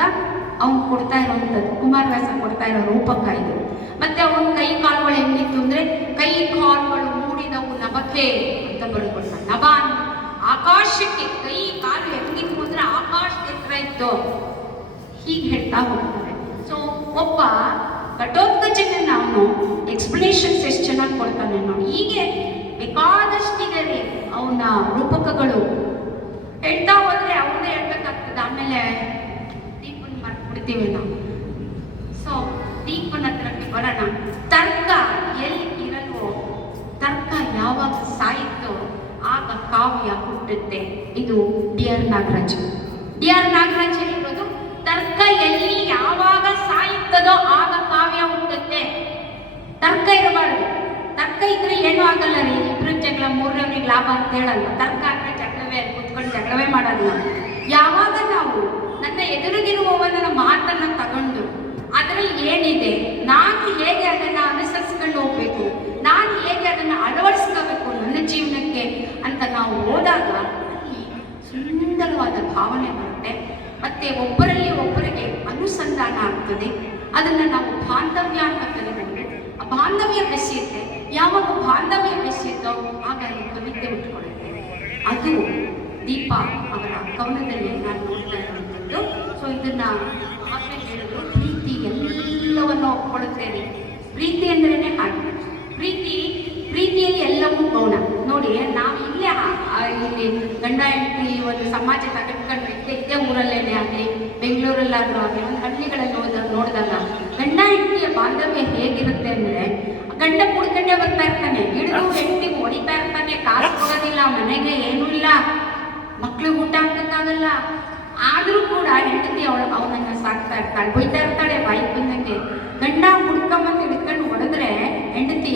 ಅವನು ಕೊಡ್ತಾ ಇರೋವಂಥದ್ದು, ಕುಮಾರವ್ಯಾಸ ಕೊಡ್ತಾ ಇರೋ ರೂಪಕ ಇದು. ಮತ್ತೆ ಅವನ ಕೈ ಕಾಲುಗಳು ಹೆಂಗಿತ್ತು ಅಂದ್ರೆ, ಕೈ ಕಾಲುಗಳು ಮೂಡಿದವು ನಭಕ್ಕೆ ಅಂತ ಬರ್ಕೊಡ್ತಾನೆ. ನಭ ಆಕಾಶಕ್ಕೆ, ಕೈ ಕಾಲು ಹೆಂಗಿತ್ತು ಅಂದ್ರೆ ಆಕಾಶದ ಎತ್ತರ ಇತ್ತು, ಹೀಗೆ ಹೇಳ್ತಾ ಹೋಗ್ತಾರೆ. ಸೊ ಒಬ್ಬ ಘಟೋತ್ಕಚನ ಅವನು ಎಕ್ಸ್ಪ್ಲನೇಷನ್ಸ್ ಎಷ್ಟು ಚೆನ್ನಾಗಿ ಕೊಡ್ತಾನೆ ನೋಡಿ. ಹೀಗೆ ಬೇಕಾದಷ್ಟಿದೆ ಅವನ ರೂಪಕಗಳು. ಹೇಳ್ತಾ ಹೋದ್ರೆ ಅವನೇ ಹೇಳ್ಬೇಕಾಗ್ತದೆ, ಆಮೇಲೆ ದೀಪನ್ ಮರ್ತ್ಬಿಡ್ತೀವಿ ನಾವು. ಸೊ ದೀಪನ ಹತ್ರಕ್ಕೆ ಬರೋಣ. ತರ್ಕ ಎಲ್ಲಿ ಇರಲ್ವೋ, ತರ್ಕ ಯಾವಾಗ ಸಾಯಿತೋ ಆಗ ಕಾವ್ಯ ಹುಟ್ಟುತ್ತೆ. ಇದು ಡಿ.ಆರ್. ನಾಗರಾಜ್ ಹೇಳಿರೋದು. ತರ್ಕ ಎಲ್ಲಿ ಯಾವಾಗ ಸಾಯುತ್ತದೋ ಆಗ ಕಾವ್ಯ ಹುಟ್ಟುತ್ತೆ. ತರ್ಕ ಇರಬಾರ್ದು. ತರ್ಕ ಇದ್ರೆ ಏನೂ ಆಗಲ್ಲ ರೀ, ಇಬ್ರಿಗೆ ಜಗಳ ಮೂರನೇವ್ರಿಗೆ ಲಾಭ ಅಂತ ಹೇಳಲ್ವ. ತರ್ಕ ಅಂದ್ರೆ ಜಗಳವೇ, ಕೂತ್ಕೊಂಡು ಜಗಳವೇ ಮಾಡಲ್ಲ. ಯಾವಾಗ ನಾವು ನನ್ನ ಎದುರಿಗಿರುವವನ ಮಾತನ್ನ ತಗೊಂಡು ಅದರಲ್ಲಿ ಏನಿದೆ, ನಾನು ಹೇಗೆ ಅದನ್ನ ಅನುಸರಿಸ್ಕೊಂಡು ಹೋಗ್ಬೇಕು, ನಾನು ಹೇಗೆ ಅದನ್ನ ಅಳವಡಿಸ್ಕೋಬೇಕು ನನ್ನ ಜೀವನಕ್ಕೆ ಅಂತ ನಾವು ಹೋದಾಗ ಅಲ್ಲಿ ಸುಂದರವಾದ ಭಾವನೆ ಬರುತ್ತೆ. ಮತ್ತೆ ಒಬ್ಬರಲ್ಲಿ ಒಬ್ಬರಿಗೆ ಅನುಸಂಧಾನ ಆಗ್ತದೆ. ಅದನ್ನ ನಾವು ಬಾಂಧವ್ಯ ಅಂತ ಕರೀತೀವಿ. ಆ ಬಾಂಧವ್ಯ ಬೆಸೆಯುತ್ತೆ. ಯಾವಾಗ ಬಾಂಧವ್ಯ ಬೆಸೆಯುತ್ತೋ ಆಗ ಈ ಕವಿತೆ ಉಟ್ಕೊಳ್ಳುತ್ತೆ. ಅದು ದೀಪ ಅವರ ಕವನದಲ್ಲಿ ನಾನು ನೋಡ್ತಾ ಇರುವಂಥದ್ದು. ಸೊ ಇದನ್ನ ಹಾಗೆ ಹೇಳಿದ್ರು, ಪ್ರೀತಿ ಎಲ್ಲವನ್ನು ಒಪ್ಕೊಳ್ಳುತ್ತೇನೆ. ಪ್ರೀತಿ ಅಂದ್ರೇನೆ ಹಾಗೆ. ಪ್ರೀತಿಯಲ್ಲಿ ಎಲ್ಲವೂ ಗೌಣ ನೋಡಿ. ನಾವು ಇಲ್ಲೇ ಇಲ್ಲಿ ಗಂಡ ಹೆಂಡತಿ ಒಂದು ಸಮಾಜ ತಗೊಂಡ್ರೆ ಇದೇ ಊರಲ್ಲೇನೆ ಆಗಲಿ, ಬೆಂಗಳೂರಲ್ಲಾದ್ರೂ ಆಗಲಿ, ಒಂದು ಹಳ್ಳಿಗಳಲ್ಲಿ ನೋಡಿದಾಗ ಗಂಡ ಹೆಂಡತಿಯ ಬಾಂಧವ್ಯ ಹೇಗಿರುತ್ತೆ ಅಂದ್ರೆ, ಗಂಡ ಕುಡ್ಕೊಂಡೇ ಬರ್ತಾ ಇರ್ತಾನೆ, ಹಿಡಿದು ಹೆಂಡತಿಗೆ ಹೊಡಿತಾ ಇರ್ತಾನೆ, ಕಾಸು ಕೊಡೋದಿಲ್ಲ, ಮನೆಗೆ ಏನೂ ಇಲ್ಲ, ಮಕ್ಳಿಗೆ ಊಟ ಹಾಕಕ್ಕಾಗಲ್ಲ. ಆದ್ರೂ ಕೂಡ ಹೆಂಡತಿ ಅವನನ್ನ ಸಾಕ್ತಾ ಇರ್ತಾಳೆ, ಬೈತಾ ಇರ್ತಾಳೆ ಬಾಯಿ ಬಂದಂಗೆ. ಗಂಡ ಹುಡ್ಕೊಂಬಂದು ಹಿಡ್ಕೊಂಡು ಹೊಡೆದ್ರೆ ಹೆಂಡತಿ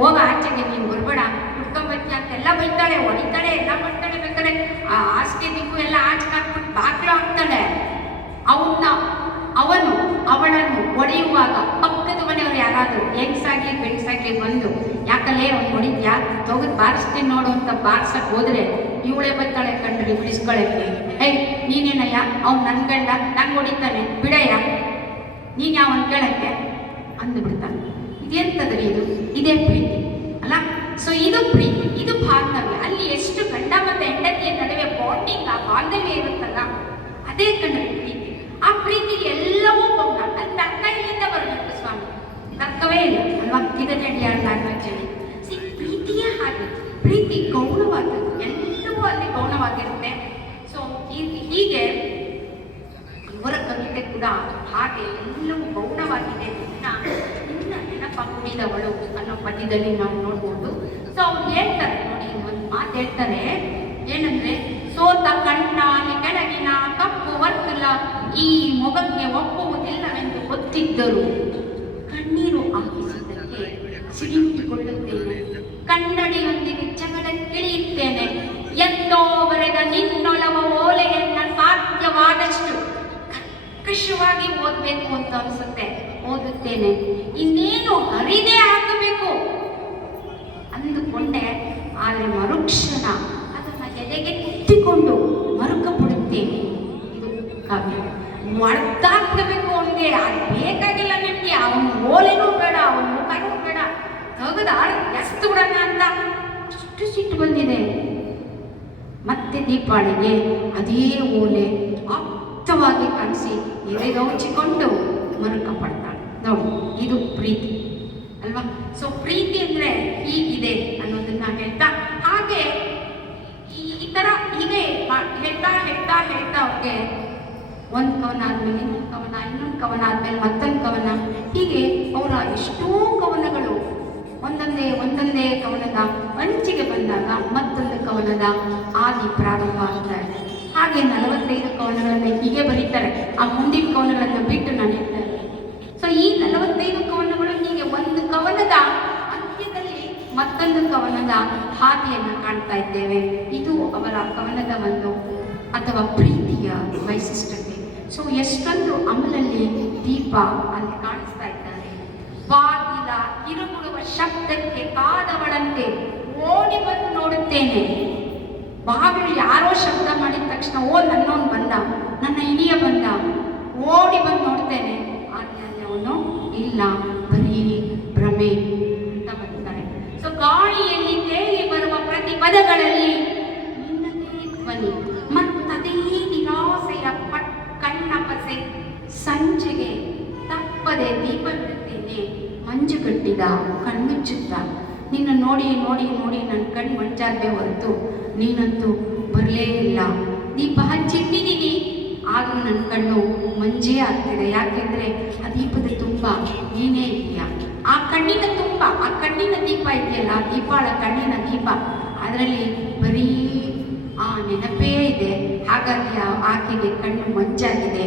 ಹೋಗ ಆಚೆಗೆ ನೀನು ಬರ್ಬೇಡ, ಹುಡ್ಕೊಂಬರ್ತೀಯ ಅಂತೆಲ್ಲ ಬೈತಾಳೆ, ಹೊಡಿತಾಳೆ, ಎಲ್ಲ ಮಾಡ್ತಾಳೆ. ಬೇಕಾದ್ರೆ ಆ ಹಾಸಿಗೆ ದಿಕ್ಕು ಎಲ್ಲ ಆಚೆಗೆ ಹಾಕ್ಬಿಟ್ಟು ಬಾಗ್ಲು ಹಾಕ್ತಾಳೆ. ಅವಳನ್ನು ಹೊಡೆಯುವಾಗ ಪಕ್ಕದ ಮನೆಯವರು ಯಾರಾದರೂ ಹೆಂಗ್ಸಾಗ್ಲಿ ಬೆಣ್ಸಾಗ್ಲಿ ಬಂದು ಯಾಕಲ್ಲೇ ಅವ್ನು ಹೊಡಿದ್ಯಾ ತೊಗದ್ ಬಾರಿಸ್ತೀನಿ ನೋಡು ಅಂತ ಬಾರ್ಸಕ್ ಹೋದ್ರೆ ಇವಳೇ ಬರ್ತಾಳೆ ಕಂಡ್ರಿ ಬಿಡಿಸ್ಕೊಳಕ್ಕೆ. ನೀನೇನಯ್ಯ ಅವ್ನು ನನ್ನ ಗಂಡ ನಂಗೆ ಹೊಡಿತಾನೆ ಬಿಡಯ್ಯ, ನೀನ್ ಯಾವನ್ ಕೇಳಕ್ಕೆ ಅಂದ್ಬಿಡ್ತಾನೆ. ಇದೆಂತದ್ರಿ ಇದು? ಇದೇ ಪ್ರೀತಿ ಅಲ್ಲ? ಸೊ ಇದು ಪ್ರೀತಿ, ಇದು ಬಾಂಧವ್ಯ. ಅಲ್ಲಿ ಎಷ್ಟು ಗಂಡ ಮತ್ತೆ ಹೆಂಡತಿಯ ನಡುವೆ ಬಾಂಡಿಂಗ್, ಆ ಬಾಂಧವ್ಯ ಇರುತ್ತಲ್ಲ, ಅದೇ ಕಂಡ್ರಿ ಪ್ರೀತಿ. ಆ ಪ್ರೀತಿ ಎಲ್ಲವೂ ಗೌಣ. ಅದು ತರ್ಕ ಇಲ್ಲಿಂದ ಬರಬೇಕು ಸ್ವಾಮಿ, ತರ್ಕವೇ ಇಲ್ಲ ಅಲ್ವಾ? ಇದನ್ನೇ ಪ್ರೀತಿಯೇ ಹಾಗೆ, ಪ್ರೀತಿ ಗೌಣವಾದದ್ದು, ಎಲ್ಲವೂ ಅಲ್ಲಿ ಗೌಣವಾಗಿರುತ್ತೆ. ಸೊ ಹೀಗೆ ಇವರ ಕವಿತೆ ಕೂಡ ಹಾಗೆ ಎಲ್ಲವೂ ಗೌಣವಾಗಿದೆ. ಇನ್ನ ನೆನಪಾಗುವುದವಳು ಅನ್ನೋ ಪದ್ಯದಲ್ಲಿ ನಾವು ನೋಡ್ಬೋದು. ಸೊ ಅವ್ರು ಹೇಳ್ತಾರೆ ನೋಡಿ, ಒಂದು ಮಾತು ಹೇಳ್ತಾರೆ, ಏನಂದ್ರೆ ಸೋತ ಕಣ್ಣಾಲಿ ಕೆಳಗಿನ ಕಪ್ಪು ವರ್ತುಲ ಈ ಮೊಗಕ್ಕೆ ಒಪ್ಪುವುದಿಲ್ಲವೆಂದು ಗೊತ್ತಿದ್ದರು ಕಣ್ಣೀರು ಹಾಕಿಸಿದ್ದಕ್ಕೆ ಸಿಡಿಮಿಟ್ಟಿಕೊಳ್ಳುತ್ತೇನೆ, ಕನ್ನಡಿಯೊಂದಿಗೆ ಜಗಳಕ್ಕಿಳಿಯುತ್ತೇನೆ, ಎಂದೋ ಬರೆದ ನಿನ್ನೊಲವ ಓಲೆಯನ್ನ ಸಾಧ್ಯವಾದಷ್ಟು ಕರ್ಕಶವಾಗಿ ಓದಬೇಕು ಅಂತ ಅನಿಸುತ್ತೆ, ಓದುತ್ತೇನೆ, ಇನ್ನೇನು ಹರಿದೇ ಆಗಬೇಕು ಅಂದುಕೊಂಡೆ. ಆದರೆ ಮರುಕ್ಷಣ ಅದನ್ನ ಎದೆಗೆ ಎತ್ತಿಕೊಂಡು ಮರುಕ ಬಿಡುತ್ತೇನೆ. ಇದು ಕಾವ್ಯ. ಮರ್ದಾಕ್ಬೇಕು ಅವನಿಗೆ, ಅದು ಬೇಕಾಗಿಲ್ಲ ನನಗೆ, ಅವನು ಓಲೆನೂ ಬೇಡ, ಅವನ ಮುಖನೂ ಬೇಡ, ತೆಗೆದ ಎಸ್ತು ಬಿಡೋಣ ಅಂತ ಅಷ್ಟು ಸಿಟ್ಟು ಬಂದಿದೆ. ಮತ್ತೆ ದೀಪಾಳಿಗೆ ಅದೇ ಓಲೆ ಆಪ್ತವಾಗಿ ಕಾಣಿಸಿ ಎದೆಗೌಚಿಕೊಂಡು ಮರುಕ ಪಡ್ತಾಳೆ. ನೋಡಿ, ಇದು ಪ್ರೀತಿ ಅಲ್ವಾ? ಸೊ ಪ್ರೀತಿ ಅಂದ್ರೆ ಹೀಗಿದೆ ಅನ್ನೋದನ್ನ ಹೇಳ್ತಾ, ಹಾಗೆ ಈ ತರ ಹೀಗೆ ಹೇಳ್ತಾ ಹೇಳ್ತಾ ಹೇಳ್ತಾ ಅವ್ರಿಗೆ ಒಂದು ಕವನ ಆದ್ಮೇಲೆ ಇನ್ನೊಂದು ಕವನ, ಇನ್ನೊಂದು ಕವನ ಆದ್ಮೇಲೆ ಮತ್ತೊಂದು ಕವನ, ಹೀಗೆ ಅವರ ಎಷ್ಟೋ ಕವನಗಳು ಒಂದೊಂದೇ ಕವನದ ಅಂಚಿಗೆ ಬಂದಾಗ ಮತ್ತೊಂದು ಕವನದ ಆದಿ ಪ್ರಾರಂಭ ಆಗ್ತಾರೆ. ಹಾಗೆ 45 ಕವನಗಳನ್ನು ಹೀಗೆ ಬರೀತಾರೆ. ಆ ಮುಂದಿನ ಕವನಗಳನ್ನು ಬಿಟ್ಟು ನಾನು ಹೇಳ್ತಾ ಇದ್ದೀನಿ. ಸೊ ಈ 45 ಕವನಗಳು ಹೀಗೆ ಒಂದು ಕವನದ ಅಂತ್ಯದಲ್ಲಿ ಮತ್ತೊಂದು ಕವನದ ಹಾದಿಯನ್ನು ಕಾಣ್ತಾ ಇದ್ದೇವೆ. ಇದು ಅವರ ಕವನದ ಒಂದು ಅಥವಾ ಪ್ರೀತಿಯ ವೈಶಿಷ್ಟ್ಯತೆ. ಸೊ ಎಷ್ಟೊಂದು ಅಮಲಲ್ಲಿ ದೀಪ ಅಲ್ಲಿ ಕಾಣಿಸ್ತಾ ಇದ್ದಾರೆ. ಬಾಗಿಲ ಕಿರುಗುಡುವ ಶಬ್ದಕ್ಕೆ ಕಾದವಳಂತೆ ಓಡಿ ಬಂದು ನೋಡುತ್ತೇನೆ. ಬಾಗಿಲು ಯಾರೋ ಶಬ್ದ ಮಾಡಿದ ತಕ್ಷಣ ನನ್ನವನು ಬಂದ, ನನ್ನ ಇನಿಯ ಬಂದ, ಓಡಿ ಬಂದು ನೋಡ್ತೇನೆ. ಆದರೆ ಅವನು ಇಲ್ಲ, ಬರೀ ಭ್ರಮೆ ಅಂತ ಬರ್ತಾರೆ. ಸೊ ಗಾಳಿಯಲ್ಲಿ ತೇಲಿ ಬರುವ ಪ್ರತಿ ಪದಗಳಲ್ಲಿ ನಿನ್ನದೇ ಧ್ವನಿ ಮತ್ತದೇ ನಿರಾಸೆಯ ಕಣ್ಣಪಸೆ. ಸಂಜೆಗೆ ತಪ್ಪದೆ ದೀಪ ಬಿಡುತ್ತೇನೆ, ಮಂಜುಗಟ್ಟಿದ ಕಣ್ಮುಚ್ಚುತ್ತ. ನಿನ್ನ ನೋಡಿ ನೋಡಿ ನೋಡಿ ನನ್ನ ಕಣ್ಣು ಮಂಚಾಗದೆ ಹೊರತು ನೀನಂತೂ ಬರಲೇ ಇಲ್ಲ. ದೀಪ ಹಚ್ಚಿಟ್ಟಿದ್ದೀನಿ, ಆದರೂ ನನ್ನ ಕಣ್ಣು ಮಂಜೇ ಆಗ್ತಿದೆ. ಯಾಕೆಂದರೆ ಆ ದೀಪದ ತುಂಬ ನೀನೇ ಇದೆಯಾ. ಆ ಕಣ್ಣಿನ ತುಂಬ, ಆ ಕಣ್ಣಿನ ದೀಪ ಇದೆಯಲ್ಲ, ದೀಪಾಳ ಕಣ್ಣಿನ ದೀಪ, ಅದರಲ್ಲಿ ಬರೀ ಆ ನೆನಪೇ ಇದೆ. ಹಾಗಾಗಿ ಆಕೆಗೆ ಕಣ್ಣು ಮಂಜಾಗಿದೆ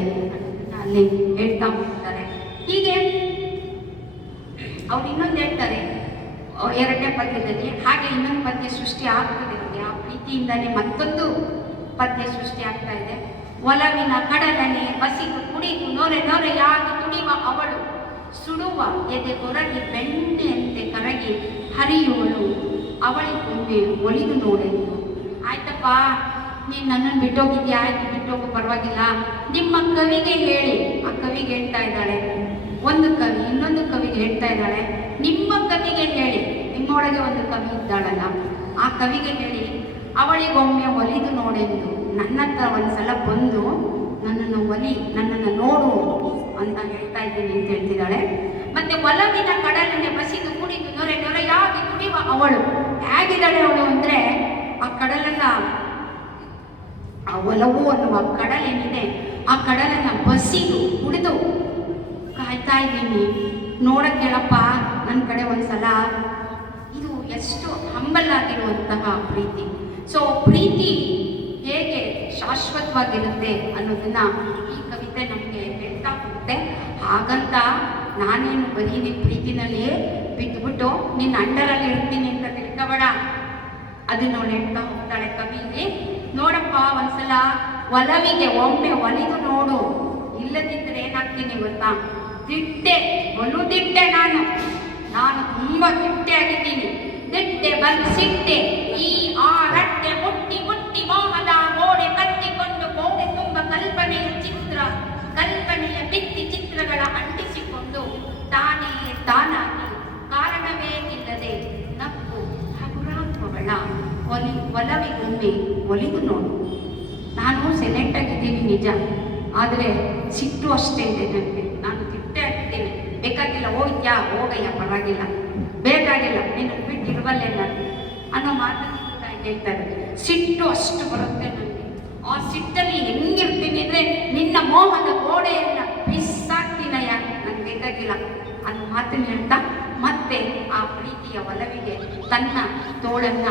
ಅಲ್ಲಿ ಹೇಳ್ತಾ ಹೋಗ್ತಾರೆ. ಹೀಗೆ ಅವ್ರು ಇನ್ನೊಂದು ಹೇಳ್ತಾರೆ 2ನೇ ಪದ್ಯದಲ್ಲಿ. ಹಾಗೆ ಇನ್ನೊಂದು ಪದ್ಯ ಸೃಷ್ಟಿ ಆಗ್ತದೆ. ಆ ಪ್ರೀತಿಯಿಂದಲೇ ಮತ್ತೊಂದು ಪದ್ಯ ಸೃಷ್ಟಿ ಆಗ್ತಾ ಇದೆ. ಒಲವಿನ ಕಡಲನೆ ಬಸಿದು ಕುಡಿದು ನೊರೆಯಾಗಿ ತುಡಿವ ಅವಳು, ಸುಡುವ ಎದೆ ಹೊರಗಿ ಬೆಣ್ಣೆಯಂತೆ ಕರಗಿ ಹರಿಯುವಳು, ಅವಳಿಗೊಮ್ಮೆ ಒಲಿದು ನೋಡೆಂದು. ಆಯ್ತಪ್ಪ, ನೀನು ನನ್ನನ್ನು ಬಿಟ್ಟೋಗಿದ್ಯಾ, ಆಯ್ತು ಬಿಟ್ಟೋಗು, ಪರವಾಗಿಲ್ಲ. ನಿಮ್ಮ ಕವಿಗೆ ಹೇಳಿ. ಆ ಕವಿಗೆ ಹೇಳ್ತಾ ಇದ್ದಾಳೆ, ಒಂದು ಕವಿ ಇನ್ನೊಂದು ಕವಿಗೆ ಹೇಳ್ತಾ ಇದ್ದಾಳೆ, ನಿಮ್ಮ ಕವಿಗೆ ಹೇಳಿ. ನಿಮ್ಮೊಳಗೆ ಒಂದು ಕವಿ ಇದ್ದಾಳಲ್ಲ, ಆ ಕವಿಗೆ ಹೇಳಿ ಅವಳಿಗೊಮ್ಮೆ ಒಲಿದು ನೋಡೆಂದು. ನನ್ನ ಹತ್ರ ಒಂದ್ಸಲ ಬಂದು ನನ್ನನ್ನು ಒಲಿ, ನನ್ನನ್ನು ನೋಡು ಅಂತ ಹೇಳ್ತಾ ಇದ್ದೀನಿ ಅಂತ ಹೇಳ್ತಿದ್ದಾಳೆ. ಮತ್ತೆ ಒಲವಿನ ಕಡಲನ್ನೇ ಬಸಿದು ಕುಡಿದು ನೊರೆಯಾಗಿ ಕುಡಿಯುವ ಅವಳು. ಹೇಗಿದ್ದಾಳೆ ಅವಳು ಅಂದ್ರೆ, ಆ ಕಡಲನ್ನ, ಆ ಒಲವು ಅನ್ನುವ ಕಡಲೇನಿದೆ, ಆ ಕಡಲನ್ನ ಬಸಿದು ಕುಡಿದು ಕಾಯ್ತಾ ಇದ್ದೀನಿ. ನೋಡಕ್ಕೇಳಪ್ಪ, ನನ್ನ ಕಡೆ ಒಂದ್ಸಲ ಇದು ಎಷ್ಟು ಹಂಬಲ್ ಆಗಿರುವಂತಹ ಪ್ರೀತಿ. ಸೊ ಪ್ರೀತಿ ಹೇಗೆ ಶಾಶ್ವತವಾಗಿರುತ್ತೆ ಅನ್ನೋದನ್ನ ಈ ಕವಿತೆ ನಮಗೆ ಹೇಳ್ತಾ ಹೋಗುತ್ತೆ. ಹಾಗಂತ ನಾನೇನು ಬರೀ ನಿನ್ನ ಪ್ರೀತಿನಲ್ಲಿಯೇ ಬಿಟ್ಬಿಟ್ಟು ನಿನ್ನ ಅಂಡರಲ್ಲಿ ಇರ್ತೀನಿ ಅಂತ ತಿಳ್ಕೊಬೇಡ. ಅದನ್ನ ಅವಳು ಹೇಳ್ತಾ ಹೋಗ್ತಾಳೆ ಕವಿಲಿ. ನೋಡಪ್ಪ, ಒಂದ್ಸಲ ಒಲವಿಗೆ ಒಮ್ಮೆ ಒಲಿದು ನೋಡು, ಇಲ್ಲದಿದ್ರೆ ಏನಾಗ್ತೀನಿ ಗೊತ್ತಾ? ದಿಟ್ಟೆ, ಒಲು ದಿಟ್ಟೆ. ನಾನು ತುಂಬಾ ದಿಟ್ಟೆ ಆಗಿದ್ದೀನಿ. ದಿಟ್ಟೆ ಬಂದು ಸಿಟ್ಟೆ, ಈ ಆ ರಟ್ಟೆ ಮುಟ್ಟಿ ಮುಟ್ಟಿ ಮೋಹದ ಗೋಡೆ ಕಟ್ಟಿಕೊಂಡು ಗೋಡೆ ತುಂಬ ಕಲ್ಪನೆಯ ಭಿತ್ತಿ ಚಿತ್ರಗಳ ಅಂಟಿಸಿಕೊಂಡು ತಾನಾಗಿ ಕಾರಣವೇ ಇಲ್ಲದೆ ನಕ್ಕು ಹಗುರಾಗುವವಳ ಒಲವಿಗೊಮ್ಮೆ ಒಲಿದು ನೋಡು. ನಾನು ಸೆಲೆಕ್ಟ್ ಆಗಿದ್ದೀನಿ ನಿಜ, ಆದರೆ ಸಿಟ್ಟು ಅಷ್ಟೇ ಇದೆ ನನಗೆ. ನಾನು ದಿಟ್ಟೆ ಆಗಿದ್ದೇನೆ. ಬೇಕಾಗಿಲ್ಲ, ಹೋಗಯ್ಯ ಪರವಾಗಿಲ್ಲ, ಬೇಕಾಗಿಲ್ಲ, ನೀನು ಬಿಟ್ಟಿರುವಲ್ಲೇ ನಾನು ಅನ್ನೋ ಮಾತನ್ನು ಕೂಡ ಹೇಳ್ತಾರೆ. ಸಿಟ್ಟು ಅಷ್ಟು ಬರುತ್ತೆ ನನಗೆ. ಆ ಸಿಟ್ಟಲ್ಲಿ ಹೆಂಗಿರ್ತೀನಿ ಅಂದರೆ ನಿನ್ನ ಮೋಹದ ಗೋಡೆಯನ್ನ ಬಿಸಾಕ್ತೀನಯ್ಯ, ನಂಗೆ ಬೇಕಾಗಿಲ್ಲ ಅನ್ನೋ ಮಾತನ್ನು ಹೇಳ್ತಾ ಮತ್ತೆ ಆ ಪ್ರೀತಿಯ ಒಲವಿಗೆ ತನ್ನ ತೋಳನ್ನ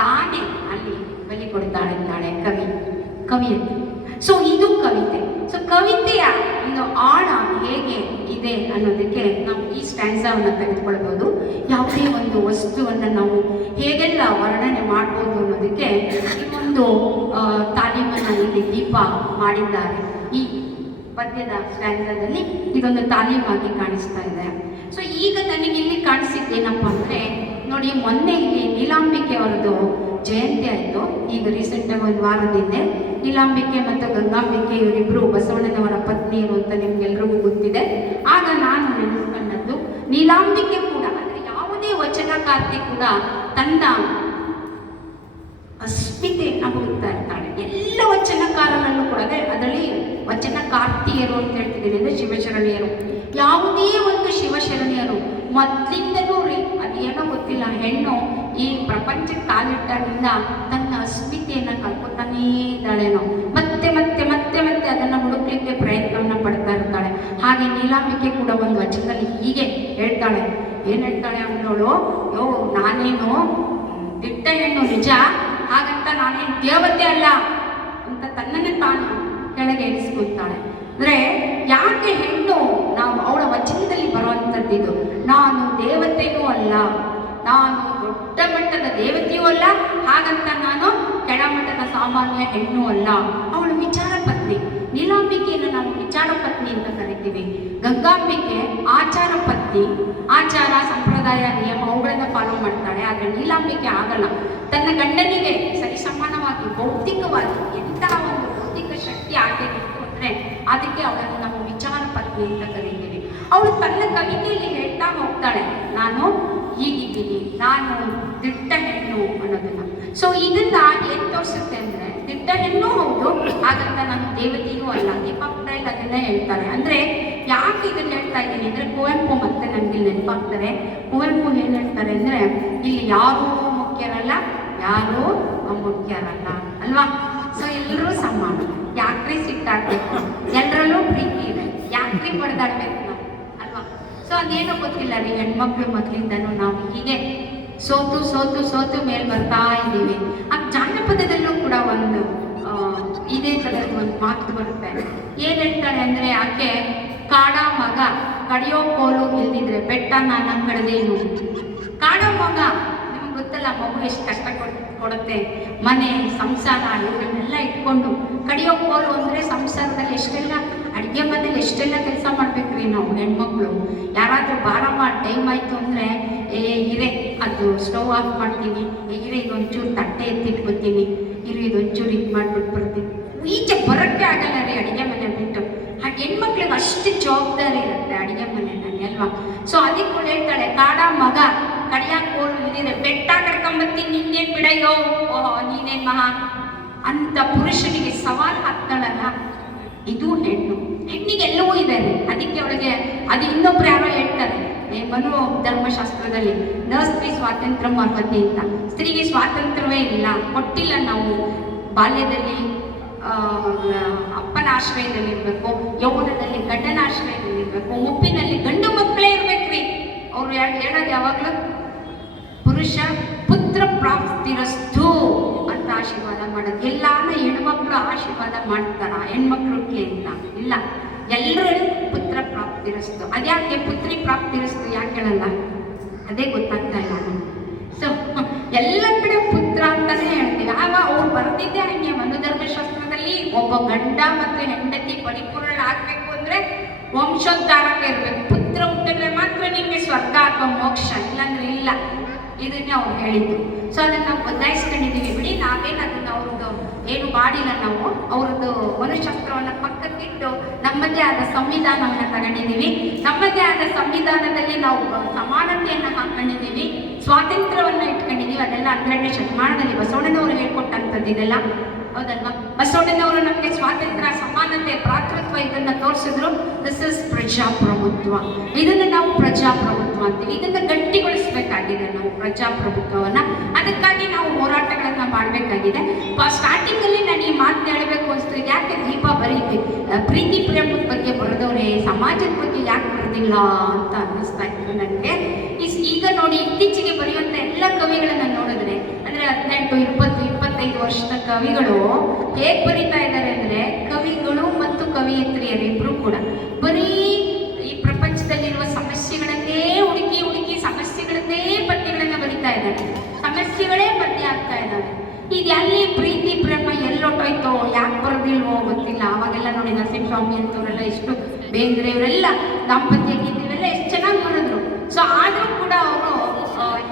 ತಾನೇ ಅಲ್ಲಿ ಬಲಿ ಕೊಡ್ತಾಳೆ ಕವಿ. ಸೊ ಇದು ಕವಿತೆ. ಸೊ ಕವಿತೆಯ ಒಂದು ಆಳ ಹೇಗೆ ಇದೆ ಅನ್ನೋದಕ್ಕೆ ನಾವು ಈ ಸ್ಟ್ಯಾನ್ಸಾವನ್ನು ತೆಗೆದುಕೊಳ್ಬೋದು. ಯಾವುದೇ ಒಂದು ವಸ್ತುವನ್ನು ನಾವು ಹೇಗೆಲ್ಲ ವರ್ಣನೆ ಮಾಡ್ಬೋದು ಅನ್ನೋದಕ್ಕೆ ಈ ಒಂದು ತಾಲೀಮನ್ನು ಇಲ್ಲಿ ದೀಪ ಮಾಡಿದ್ದಾರೆ. ಈ ಪದ್ಯದ ಸ್ಟ್ಯಾನ್ಸಾದಲ್ಲಿ ಇದೊಂದು ತಾಲೀಮಾಗಿ ಕಾಣಿಸ್ತಾ ಇದೆ. ಸೊ ಈಗ ನನಗೆ ಇಲ್ಲಿ ಕಾಣಿಸಿದ್ದೇನಪ್ಪ ಅಂದರೆ, ನೋಡಿ, ಮೊನ್ನೆ ಇಲ್ಲಿ ನೀಲಾಂಬಿಕೆ ಅವರದ್ದು ಜಯಂತಿ ಆಯಿತು. ಈಗ ರೀಸೆಂಟಾಗಿ ಒಂದು ವಾರದಿಂದ ನೀಲಾಂಬಿಕೆ ಮತ್ತು ಗಂಗಾಂಬಿಕೆ ಇವರಿಬ್ಬರು ಬಸವಣ್ಣನವರ ಪತ್ನಿಯರು ಅಂತ ನಿಮ್ಗೆಲ್ರಿಗೂ ಗೊತ್ತಿದೆ. ಆಗ ನಾನು ನೆನೆಸ್ಕೊಂಡದ್ದು, ನೀಲಾಂಬಿಕೆ ಕೂಡ ಅಂದರೆ ಯಾವುದೇ ವಚನಕಾರ್ತಿ ಕೂಡ ತನ್ನ ಅಸ್ಮಿತೆಯನ್ನು ಹುಡುಕ್ತಾ ಇರ್ತಾಳೆ. ಎಲ್ಲ ವಚನಕಾರನಲ್ಲೂ ಕೂಡ ಅದರಲ್ಲಿ ವಚನಕಾರ್ತಿಯರು ಅಂತ ಹೇಳ್ತಿದ್ದೀನಿ ಅಂದರೆ ಶಿವಶರಣೆಯರು. ಯಾವುದೇ ಒಂದು ಶಿವಶರಣೆಯರು ಮೊದಲಿಂದಲೂ ಅದೇನೋ ಗೊತ್ತಿಲ್ಲ, ಹೆಣ್ಣು ಈ ಪ್ರಪಂಚಕ್ಕೆ ಕಾಲಿಟ್ಟಾಗಿಂದ ತನ್ನ ಅಸ್ಮಿತೆಯನ್ನು ಕಲ್ಕೊತಾನೇ ಇದ್ದಾಳೇನೋ, ಮತ್ತೆ ಮತ್ತೆ ಮತ್ತೆ ಮತ್ತೆ ಅದನ್ನು ಹುಡುಕ್ಲಿಕ್ಕೆ ಪ್ರಯತ್ನವನ್ನು ಪಡ್ತಾ ಇರ್ತಾಳೆ. ಹಾಗೆ ನೀಲಾಂಬಿಕೆ ಕೂಡ ಒಂದು ವಚನದಲ್ಲಿ ಹೀಗೆ ಹೇಳ್ತಾಳೆ. ಏನು ಹೇಳ್ತಾಳೆ ಅಂದೋಳು, ನಾನೇನು ದಿಟ್ಟ ಹೆಣ್ಣು ನಿಜ, ಹಾಗಂತ ನಾನೇನು ದೇವತೆ ಅಲ್ಲ ಅಂತ ತನ್ನನ್ನೇ ತಾನು ಕೆಳಗೆ ಇಳಿಸ್ಕೊಳ್ತಾಳೆ. ಅಂದರೆ ಯಾಕೆ ಹೆಣ್ಣು, ನಾವು ಅವಳ ವಚನದಲ್ಲಿ ಬರುವಂಥದ್ದಿದು, ನಾನು ದೇವತೆಯೂ ಅಲ್ಲ, ನಾನು ದೊಡ್ಡ ಮಟ್ಟದ ದೇವತೆಯೂ ಅಲ್ಲ, ಹಾಗಂತ ನಾನು ಕೆಳಮಟ್ಟದ ಸಾಮಾನ್ಯ ಹೆಣ್ಣು ಅಲ್ಲ. ಅವಳು ವಿಚಾರ ಪತ್ನಿ. ನೀಲಾಂಬಿಕೆಯನ್ನು ನಾವು ವಿಚಾರ ಪತ್ನಿ ಅಂತ ಕರಿತೀವಿ. ಗಂಗಾಂಬಿಕೆ ಆಚಾರ ಪತ್ನಿ. ಆಚಾರ, ಸಂಪ್ರದಾಯ, ನಿಯಮ ಅವುಗಳನ್ನ ಫಾಲೋ ಮಾಡ್ತಾಳೆ. ಆದರೆ ನೀಲಾಂಬಿಕೆ ಆಗಲ್ಲ. ತನ್ನ ಗಂಡನಿಗೆ ಸರಿಸಮಾನವಾಗಿ ಬೌದ್ಧಿಕವಾಗಿ ಎಂತಹ ಒಂದು ಬೌದ್ಧಿಕ ಶಕ್ತಿ ಆಗಿತ್ತು ಅಂದರೆ ಅದಕ್ಕೆ ಅವಳನ್ನು ನಾವು ವಿಚಾರ ಪತ್ನಿ ಅಂತ ಕರಿತೀವಿ. ಅವಳು ತನ್ನ ಕವಿತೆಯಲ್ಲಿ ಹೇಳ್ತಾ ಹೋಗ್ತಾಳೆ, ನಾನು ಹೀಗಿದ್ದೀನಿ, ನಾನು ದಿಟ್ಟ ಹೆಣ್ಣು ಅನ್ನೋದನ್ನ. ಸೊ ಇದನ್ನ ಏನ್ ತೋರಿಸುತ್ತೆ ಅಂದ್ರೆ, ದಿಟ್ಟ ಹೆಣ್ಣು ಹೌದು, ಹಾಗಂತ ನಾನು ದೇವತೆಯೂ ಅಲ್ಲ. ದೀಪಾವಳಿ ಅದನ್ನ ಹೇಳ್ತಾರೆ. ಅಂದ್ರೆ ಯಾಕೆ ಇದನ್ನ ಹೇಳ್ತಾ ಇದ್ದೀನಿ ಅಂದ್ರೆ, ಕುವೆಂಪು ಮತ್ತೆ ನನಗೆ ನೆನಪಾಗ್ತಾರೆ. ಕುವೆಂಪು ಏನ್ ಹೇಳ್ತಾರೆ ಅಂದ್ರೆ, ಇಲ್ಲಿ ಯಾರೂ ಮುಖ್ಯರಲ್ಲ, ಯಾರೂ ಅಮುಖ್ಯರಲ್ಲ ಅಲ್ವಾ. ಸೊ ಎಲ್ಲರೂ ಸಮಾನ. ಯಾಕ್ರಿ ಸಿಟ್ಟಾಡ್ಬೇಕು, ಎಲ್ಲರಲ್ಲೂ ಪ್ರೀತಿ ಇದೆ, ಯಾಕ್ರಿ ಬಡ್ದಾಡ್ಬೇಕು ನಾವು ಅಲ್ವಾ. ಸೊ ಅದೇನೋ ಗೊತ್ತಿಲ್ಲ ರೀ, ಹೆಣ್ಮಕ್ಳು ಮೊದಲಿಂದನೂ ನಾವು ಹೀಗೆ ಸೋತು ಸೋತು ಸೋತು ಮೇಲೆ ಬರ್ತಾ ಇದ್ದೀವಿ. ಆ ಜಾನಪದದಲ್ಲೂ ಕೂಡ ಒಂದು ಇದೇ ಥರದ ಒಂದು ಮಾತು ಬರುತ್ತೆ. ಏನು ಹೇಳ್ತಾರೆ ಅಂದರೆ, ಆಕೆ ಕಾಡೋ ಮಗ ಕಡಿಯೋ ಕೋಲು ಇಲ್ದಿದ್ರೆ ಬೆಟ್ಟ ನಾನು ಕಡ್ದೇನು. ಕಾಡೋ ಮಗ, ನಿಮ್ಗೆ ಗೊತ್ತಲ್ಲ ಮಗು ಎಷ್ಟು ಕಷ್ಟ ಕೊಡುತ್ತೆ, ಮನೆ ಸಂಸಾರ ಇವನ್ನೆಲ್ಲ ಇಟ್ಕೊಂಡು. ಕಡಿಯೋ ಕೋಲು ಅಂದರೆ ಸಂಸಾರದಲ್ಲಿ ಎಷ್ಟೆಲ್ಲ, ಅಡುಗೆ ಮನೇಲಿ ಎಷ್ಟೆಲ್ಲ ಕೆಲಸ ಮಾಡ್ಬೇಕ್ರಿ ನಾವು ಹೆಣ್ಮಕ್ಳು. ಯಾರಾದರೂ ಭಾರ ಮಾಡಿ ಟೈಮ್ ಆಯಿತು ಅಂದರೆ, ಇರೇ ಅದು ಸ್ಟವ್ ಆಫ್ ಮಾಡ್ತೀನಿ, ಇರೇ ಇದೊಂಚೂರು ತಟ್ಟೆ ಎತ್ತಿಟ್ಕೊತೀನಿ, ಇದೊಂಚೂರು ಇದು ಮಾಡಿಬಿಟ್ಟು ಬರ್ತೀನಿ. ಈಚೆ ಬರೋಕ್ಕೆ ಆಗಲ್ಲ ರೀ ಅಡುಗೆ ಮನೆ ಬಿಟ್ಟು. ಆ ಹೆಣ್ಮಕ್ಳಿಗೆ ಅಷ್ಟು ಜವಾಬ್ದಾರಿ ಇರುತ್ತೆ ಅಡುಗೆ ಮನೆಯಲ್ಲಿ ಅಲ್ವಾ. ಸೊ ಅದಕ್ಕೆ ಕೂಡ ಹೇಳ್ತಾಳೆ, ಕಾಡ ಮಗ ಕಡಿಯಾಕ ಕೋಲು ಇಲ್ಲಿದೆ, ಬೆಟ್ಟ ಕಡ್ಕೊಂಬತ್ತೀನಿ, ನಿನ್ನೇನು ಬಿಡಯ್ಯೋ, ಓಹೋ ನೀನೇನು ಮಹಾ ಅಂತ ಪುರುಷನಿಗೆ ಸವಾಲು ಹಾಕ್ತಾಳಲ್ಲ, ಇದು ಹೆಣ್ಣು. ಹೆಣ್ಣಿಗೆ ಎಲ್ಲವೂ ಇದೆ ರೀ. ಅದಕ್ಕೆ ಅವಳಿಗೆ ಅದು ಇನ್ನೊಬ್ರು ಯಾರೋ ಹೇಳ್ತಾರೆ, ಮನು ಧರ್ಮಶಾಸ್ತ್ರದಲ್ಲಿ ನ ಸ್ತ್ರೀ ಸ್ವಾತಂತ್ರ್ಯ ಅರ್ಹತೆ ಅಂತ. ಸ್ತ್ರೀಗೆ ಸ್ವಾತಂತ್ರ್ಯವೇ ಇಲ್ಲ, ಕೊಟ್ಟಿಲ್ಲ ನಾವು. ಬಾಲ್ಯದಲ್ಲಿ ಅಪ್ಪನ ಆಶ್ರಯದಲ್ಲಿರಬೇಕು, ಯೌವನದಲ್ಲಿ ಗಂಡನ ಆಶ್ರಯದಲ್ಲಿರಬೇಕು, ಮುಪ್ಪಿನಲ್ಲಿ ಗಂಡು ಮಕ್ಕಳೇ ಇರ್ಬೇಕ್ರಿ. ಅವರು ಹೇಳೋದು ಯಾವಾಗಲೂ ಪುರುಷ ಪುತ್ರ ಪ್ರಾಪ್ತಿರಸ್ತು ಅಂತ ಆಶೀರ್ವಾದ ಮಾಡೋದು. ಎಲ್ಲಾನ ಹೆಣ್ಮಕ್ಳು ಆಶೀರ್ವಾದ ಮಾಡ್ತಾರ ಹೆಣ್ಮಕ್ಳಿಗೆ ಅಂತ ಇಲ್ಲ, ಎಲ್ಲರೂ ಪುತ್ರ ಪ್ರಾಪ್ತಿರಸ್ತು. ಅದ್ಯಾಕೆ ಪುತ್ರಿ ಪ್ರಾಪ್ತಿರಸ್ತು ಯಾಕೆ ಹೇಳಲ್ಲ, ಅದೇ ಗೊತ್ತಾಗ್ತಾ ಇಲ್ಲ. ಸೊ ಎಲ್ಲ ಕಡೆ ಪುತ್ರ ಅಂತಾನೆ ಹೇಳ್ತೀವಿ. ಆಗ ಅವ್ರು ಬರ್ತಿದ್ದೆ ಹಂಗೆ ಮನುಧರ್ಮಶಾಸ್ತ್ರದಲ್ಲಿ ಒಬ್ಬ ಗಂಡ ಮತ್ತು ಹೆಂಡತಿ ಪರಿಪೂರ್ಣ ಆಗ್ಬೇಕು ಅಂದ್ರೆ ವಂಶೋದ್ಧಾರಕ ಇರ್ಬೇಕು. ಪುತ್ರ ಹುಟ್ಟಿದ್ರೆ ಮಾತ್ರ ನಿಮ್ಗೆ ಸ್ವರ್ಗ ಅಥವಾ ಮೋಕ್ಷ, ಇಲ್ಲಾಂದ್ರೆ ಇಲ್ಲ. ಇದನ್ನೇ ಅವ್ರು ಹೇಳಿದ್ರು. ಸೊ ಅದನ್ನ ನಾವು ಬದಲಾಯಿಸ್ಕೊಂಡಿದೀವಿ ಬಿಡಿ. ನಾವೇನು ಅದನ್ನ ಅವ್ರದ್ದು ಏನು ಮಾಡಿಲ್ಲ, ನಾವು ಅವ್ರದ್ದು ಮನುಶಾಸ್ತ್ರವನ್ನ ಪಕ್ಕಕ್ಕಿಟ್ಟು ನಮ್ಮದೇ ಆದ ಸಂವಿಧಾನವನ್ನ ತಗೊಂಡಿದ್ದೀವಿ. ನಮ್ಮದೇ ಆದ ಸಂವಿಧಾನದಲ್ಲಿ ನಾವು ಸಮಾನತೆಯನ್ನ ಹಾಕೊಂಡಿದ್ದೀವಿ, ಸ್ವಾತಂತ್ರ್ಯವನ್ನ ಇಟ್ಕೊಂಡಿದ್ದೀವಿ. ಅದೆಲ್ಲ 12ನೇ ಶತಮಾನದಲ್ಲಿ ಬಸವಣ್ಣನವರು ಹೇಳ್ಕೊಟ್ಟಂಥದ್ದು ಇದೆಲ್ಲ, ಹೌದಲ್ವಾ? ಬಸವಣ್ಣನವರು ನಮಗೆ ಸ್ವಾತಂತ್ರ್ಯ, ಸಮಾನತೆ, ಭ್ರಾತೃತ್ವ ಇದನ್ನ ತೋರಿಸಿದ್ರು. ದಿಸ್ ಇಸ್ ಪ್ರಜಾಪ್ರಭುತ್ವ. ಇದನ್ನ ನಾವು ಪ್ರಜಾಪ್ರಭುತ್ವ ಅಂತೀವಿ. ಇದನ್ನ ಗಟ್ಟಿಗೊಳಿಸಬೇಕಾಗಿದೆ ನಾವು ಪ್ರಜಾಪ್ರಭುತ್ವವನ್ನ. ಅದಕ್ಕಾಗಿ ನಾವು ಹೋರಾಟಗಳನ್ನ ಮಾಡಬೇಕಾಗಿದೆ. ಸ್ಟಾರ್ಟಿಂಗ್ ಅಲ್ಲಿ ನಾನು ಈ ಮಾತನ್ನ ಹೇಳಬೇಕು ಅನಿಸ್ತು. ಯಾಕೆ ದೀಪ ಬರೀತಿ ಪ್ರೀತಿ ಪ್ರೇಮದ ಬಗ್ಗೆ ಬರೆದವ್ರೆ, ಸಮಾಜದ ಬಗ್ಗೆ ಯಾಕೆ ಬರೆದಿಲ್ಲ ಅಂತ ಅನ್ನಿಸ್ತಾ ಇತ್ತು ನನಗೆ. ಈಗ ನೋಡಿ, ಇತ್ತೀಚೆಗೆ ಬರೆಯುವಂತ ಎಲ್ಲ ಕವಿಗಳನ್ನ ನೋಡಿದ್ರೆ, ಅಂದ್ರೆ 18, 20, 25 ವರ್ಷದ ಕವಿಗಳು ಹೇಗ್ ಬರೀತಾ ಇದ್ದಾರೆ ಅಂದ್ರೆ, ಕವಿಗಳು ಮತ್ತು ಕವಿಯತ್ರಿಯರಿಬ್ರು ಕೂಡ ಬರೀ ಈ ಪ್ರಪಂಚದಲ್ಲಿರುವ ಸಮಸ್ಯೆಗಳನ್ನೇ ಹುಡುಕಿ ಹುಡುಕಿ ಸಮಸ್ಯೆಗಳನ್ನೇ ಪದ್ಯಗಳನ್ನ ಬರೀತಾ ಇದ್ದಾರೆ. ಸಮಸ್ಯೆಗಳೇ ಪದ್ಯ ಆಗ್ತಾ ಇದ್ದಾವೆ. ಇದು ಎಲ್ಲಿ ಪ್ರೀತಿ ಪ್ರೇಮ ಎಲ್ಲೊಟ್ಟೋಯ್ತೋ, ಯಾಕೆ ಬರೋದಿಲ್ವೋ ಗೊತ್ತಿಲ್ಲ. ಅವಾಗೆಲ್ಲ ನೋಡಿ ನರಸಿಂಹಸ್ವಾಮಿ ಅಂತವರೆಲ್ಲ ಎಷ್ಟು, ಬೇಂದ್ರೆ ಇವರೆಲ್ಲ ದಾಂಪತ್ಯ ಗೀತೆಲ್ಲ ಎಷ್ಟು ಚೆನ್ನಾಗಿ ಬರೆದ್ರು. ಸೊ ಆದ್ರೂ ಕೂಡ ಅವರು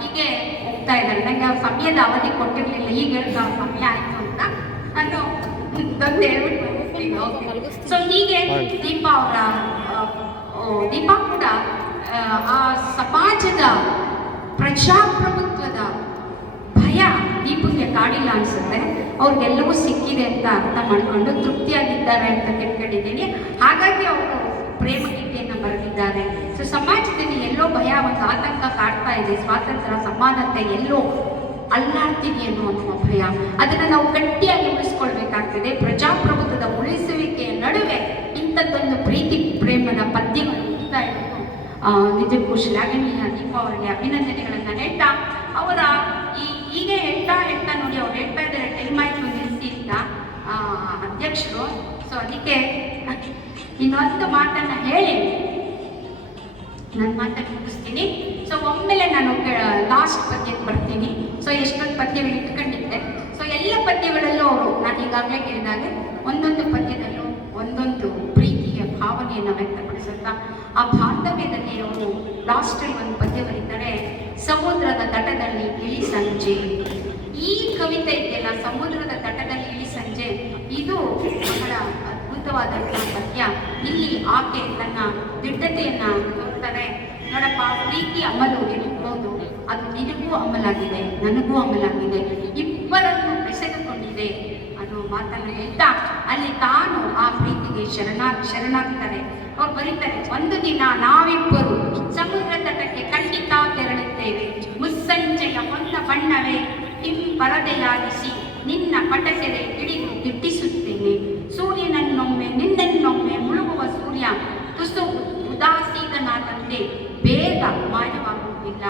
ಹೀಗೆ ಹೋಗ್ತಾ ಇದ್ದಾರೆ. ನಂಗೆ ಅವ್ರ ಸಮಯದ ಅವಧಿ ಕೊಟ್ಟಿರ್ಲಿಲ್ಲ, ಈಗ ಹೇಳ್ತಾ ಸಮಯ ಆಯ್ತು ಅಂತ ನಾನು ತಂದು ಹೇಳ್ಬಿಟ್ಟು. ಸೊ ಹೀಗೆ ದೀಪಾ ಕೂಡ ಆ ಸಮಾಜದ ಪ್ರಜಾಪ್ರಭುತ್ವದ ಭಯ ದೀಪಕ್ಕೆ ಕಾಡಿಲ್ಲ ಅನ್ಸುತ್ತೆ. ಅವ್ರಿಗೆಲ್ಲವೂ ಸಿಕ್ಕಿದೆ ಅಂತ ಅರ್ಥ ಮಾಡ್ಕೊಂಡು ತೃಪ್ತಿಯಾಗಿದ್ದಾರೆ ಅಂತ ತಿಳ್ಕೊಂಡಿದ್ದೀನಿ. ಹಾಗಾಗಿ ಅವರು ಪ್ರೇಮ ಗೀತೆಯನ್ನು ಬರೆದಿದ್ದಾರೆ. ಸೊ ಸಮಾಜದಲ್ಲಿ ಎಲ್ಲೋ ಭಯ, ಒಂದು ಆತಂಕ ಕಾಡ್ತಾ ಇದೆ. ಸ್ವಾತಂತ್ರ್ಯ, ಸಮಾನತೆ ಎಲ್ಲೋ ಅಲ್ಲಾಡ್ತೀವಿ ಅನ್ನುವ ಭಯ, ಅದನ್ನು ನಾವು ಗಟ್ಟಿಯಾಗಿ ಉಳಿಸ್ಕೊಳ್ಬೇಕಾಗ್ತದೆ. ಪ್ರಜಾಪ್ರಭುತ್ವದ ಉಳಿಸುವಿಕೆಯ ನಡುವೆ ಇಂಥದ್ದೊಂದು ಪ್ರೀತಿ ಪ್ರೇಮದ ಪದ್ಯಗಳು ಹುಡ್ತಾ ಇರೋದು ನಿಜಕ್ಕೂ ಶ್ಲಾಘನೀಯ. ದೀಪಾವಳಿಗೆ ಅಭಿನಂದನೆಗಳನ್ನು ಹೇಳ್ತಾ, ಅವರ ಹೀಗೆ ಹೇಳ್ತಾ ನೋಡಿ, ಅವ್ರು ಹೇಳ್ತಾ ಇದ್ದಾರೆ ಟೈಮ್ ಆಯ್ತು ನಿಲ್ಲಿಸಿ ಅಂತ ಅಧ್ಯಕ್ಷರು. ಸೊ ಅದಕ್ಕೆ ಇನ್ನೊಂದು ಮಾತನ್ನ ಹೇಳಿ ನನ್ನ ಮಾತನ್ನು ಮುಗಿಸ್ತೀನಿ. ಸೊ ಒಮ್ಮೆಲೆ ನಾನು ಲಾಸ್ಟ್ ಪದ್ಯಕ್ಕೆ ಬರ್ತೀನಿ. ಸೊ ಎಷ್ಟೊಂದು ಪದ್ಯಗಳು ಇಟ್ಕೊಂಡಿದ್ದೆ. ಸೊ ಎಲ್ಲ ಪದ್ಯಗಳಲ್ಲೂ ಅವರು, ನಾನು ಈಗಾಗಲೇ ಹೇಳಿದಾಗೆ, ಒಂದೊಂದು ಪದ್ಯದಲ್ಲೂ ಒಂದೊಂದು ಪ್ರೀತಿಯ ಭಾವನೆಯನ್ನು ವ್ಯಕ್ತಪಡಿಸುತ್ತಾ, ಆ ಬಾಂಧವ್ಯದಲ್ಲಿ ಅವರು ಲಾಸ್ಟಲ್ಲಿ ಒಂದು ಪದ್ಯ ಬರೀತಾರೆ, ಸಮುದ್ರದ ತಟದಲ್ಲಿ ಇಳಿ ಸಂಜೆ. ಈ ಕವಿತೆ ಇದೆಯಲ್ಲ, ಸಮುದ್ರದ ತಟದಲ್ಲಿ ಇಳಿ ಸಂಜೆ, ಇದು ಬಹಳ ಅದ್ಭುತವಾದಂತಹ ಪದ್ಯ. ಇಲ್ಲಿ ಆಕೆ ತನ್ನ ದಿಟ್ಟತೆಯನ್ನ ತೋರ್ತಾರೆ. ನೋಡಪ್ಪ, ಪ್ರೀತಿ ಅಮಲು ಇರ್ಬೋದು, ಅದು ನಿನಗೂ ಅಮಲಾಗಿದೆ, ನನಗೂ ಅಮಲಾಗಿದೆ, ಇಬ್ಬರನ್ನು ಬೆಸೆದುಕೊಂಡಿದೆ ಅನ್ನೋ ಮಾತನ್ನು ಹೇಳ್ತಾ, ಅಲ್ಲಿ ತಾನು ಆ ಪ್ರೀತಿಗೆ ಶರಣಾಗ್ತಾರೆ. ಅವ್ರು ಬರೀತಾರೆ, ಒಂದು ದಿನ ನಾವಿಬ್ಬರು ಸಮುದ್ರ ತಟಕ್ಕೆ ಖಂಡಿತ ತೆರಳುತ್ತೇವೆ. ಮುಸ್ಸಂಜೆಯ ಹೊನ್ನ ಬಣ್ಣವೇ ಪರದೆಯಾಗಿಸಿ ನಿನ್ನ ಪಟಸೆರೆ ಹಿಡಿದು ದಿಟ್ಟಿಸುತ್ತೇನೆ. ಸೂರ್ಯನನ್ನೊಮ್ಮೆ ನಿನ್ನನ್ನೊಮ್ಮೆ ಮುಳುಗುವ ಸೂರ್ಯ ತುಸು ಉದಾಸೀನನಾದಂತೆ ಬೇಗ ಮಾಯವಾಗುವುದಿಲ್ಲ.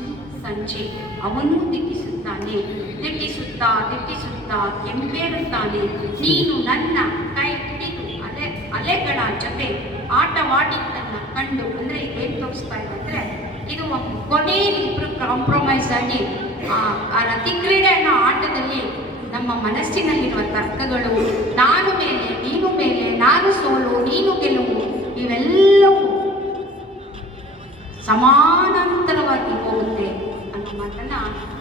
ಈ ಸಂಜೆ ಅವನೂ ದಿಟ್ಟಿಸುತ್ತಾನೆ, ದಿಟ್ಟಿಸುತ್ತಾ ಕೆಂಪೇರುತ್ತಾನೆ. ನೀನು ನನ್ನ ಕೈ ಹಿಡಿದು ಅಲೆಗಳ ಜೊತೆ ಆಟವಾಡಿದ್ದನ್ನ ಕಂಡು, ಅಂದ್ರೆ ಏನ್ ತೋರಿಸ್ತಾ ಇದೆ ಅಂದ್ರೆ, ಇದು ಕೊನೆಯಲ್ಲಿ ಇಬ್ರು ಕಾಂಪ್ರಮೈಸ್ ಆಗಿ ಆ ರತಿಕ್ರೀಡೆ ಅನ್ನೋ ಆಟದಲ್ಲಿ ನಮ್ಮ ಮನಸ್ಸಿನಲ್ಲಿರುವ ತರ್ಕಗಳು, ನಾನು ಮೇಲೆ ನೀನು ಮೇಲೆ, ನಾನು ಸೋಲು ನೀನು ಗೆಲುವು, ಇವೆಲ್ಲವೂ ಸಮಾನಾಂತರವಾಗಿ ಹೋಗುತ್ತೆ ಅನ್ನೋ ಮಾತನ್ನ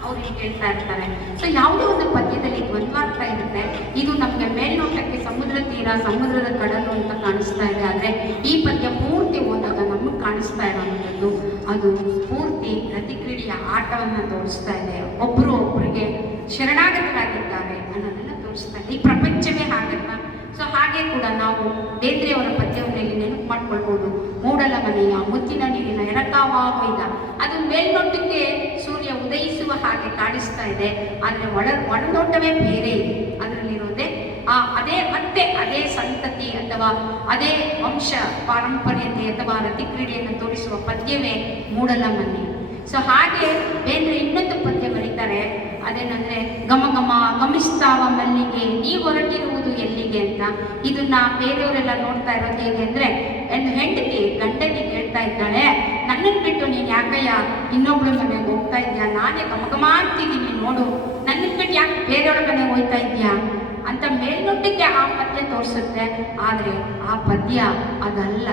ಅವ್ರು ಹೇಳ್ತಾ ಇರ್ತಾರೆ. ಸೊ ಯಾವುದೇ ಒಂದು ಪದ್ಯದಲ್ಲಿ ದ್ವಂದ್ವಾರ್ಥ ಇರುತ್ತೆ. ಇದು ನಮಗೆ ಮೇಲ್ನೋಟಕ್ಕೆ ಸಮುದ್ರ ತೀರ, ಸಮುದ್ರದ ಕಡಲು ಅಂತ ಕಾಣಿಸ್ತಾ ಇದೆ. ಆದರೆ ಈ ಪದ್ಯ ಪೂರ್ತಿ ಓದಾಗ ನಮಗೆ ಕಾಣಿಸ್ತಾ ಇರೋವಂಥದ್ದು ಅದು ಪೂರ್ತಿ ರತಿಕ್ರೀಡೆಯ ಆಟವನ್ನು ತೋರಿಸ್ತಾ ಇದೆ. ಒಬ್ಬರು ಒಬ್ಬರಿಗೆ ಶರಣಾಗತರಾಗಿದ್ದಾರೆ ಅನ್ನೋದನ್ನು ತೋರಿಸ್ತಾ ಇದೆ. ಈ ಪ್ರಪಂಚವೇ ಹಾಗಲ್ಲ. ಸೊ ಹಾಗೆ ಕೂಡ ನಾವು ಬೇಂದ್ರೆಯವರ ಪದ್ಯವನ್ನು ಇಲ್ಲಿ ನೆನಪು ಮಾಡ್ಕೊಳ್ಬೋದು. ಮೂಡಲ ಮನೆಯ ಮುತ್ತಿನ ನೀರಿನ ಎರಕಾವಾಗೋಯ್ದ, ಅದು ಮೇಲ್ನೋಟಕ್ಕೆ ಸೂರ್ಯ ಉದಯಿಸುವ ಹಾಗೆ ಕಾಣಿಸ್ತಾ ಇದೆ, ಆದರೆ ಒಳನೋಟವೇ ಬೇರೆ ಇದೆ. ಅದರಲ್ಲಿರೋದೇ ಅದೇ ಸಂತತಿ ಅಂತ ಅಥವಾ ಅದೇ ವಂಶ ಪಾರಂಪರ್ಯತೆ ಅಥವಾ ರತಿಕ್ರೀಡೆಯನ್ನು ತೋರಿಸುವ ಪದ್ಯವೇ ಮೂಡಲ ಮಲ್ಲಿ. ಸೊ ಹಾಗೆ ಬೇಂದ್ರೆ ಇನ್ನೊಂದು ಪದ್ಯ ಬರೀತಾರೆ, ಅದೇನಂದ್ರೆ ಘಮ ಘಮ ಗಮಿಸ್ತಾವ ಮಲ್ಲಿಗೆ ನೀ ಹೊರಟಿರುವುದು ಎಲ್ಲಿಗೆ ಅಂತ. ಇದನ್ನ ಬೇರೆಯವರೆಲ್ಲ ನೋಡ್ತಾ ಇರೋದು ಹೇಗೆ ಅಂದ್ರೆ, ಹೆಂಡತಿ ಗಂಡನಿಗೆ ಹೇಳ್ತಾ ಇದ್ದಾಳೆ, ನನ್ನನ್ನು ಬಿಟ್ಟು ನೀನು ಯಾಕಯ್ಯ ಇನ್ನೊಬ್ಳ ಮನೆಗೆ ಹೋಗ್ತಾ ಇದ್ಯಾ, ನಾನೇ ಘಮ ಘಮ ಅಂತಿದ್ದೀನಿ ನೋಡು, ನನ್ನನ್ನು ಬಿಟ್ಟು ಯಾಕೆ ಬೇರೆಯವ್ರ ಮನೆಗೆ ಹೋಗ್ತಾ ಇದ್ಯಾ ಅಂತ ಮೇಲ್ನೋಟಕ್ಕೆ ಆ ಪದ್ಯ ತೋರಿಸುತ್ತೆ. ಆದರೆ ಆ ಪದ್ಯ ಅದಲ್ಲ.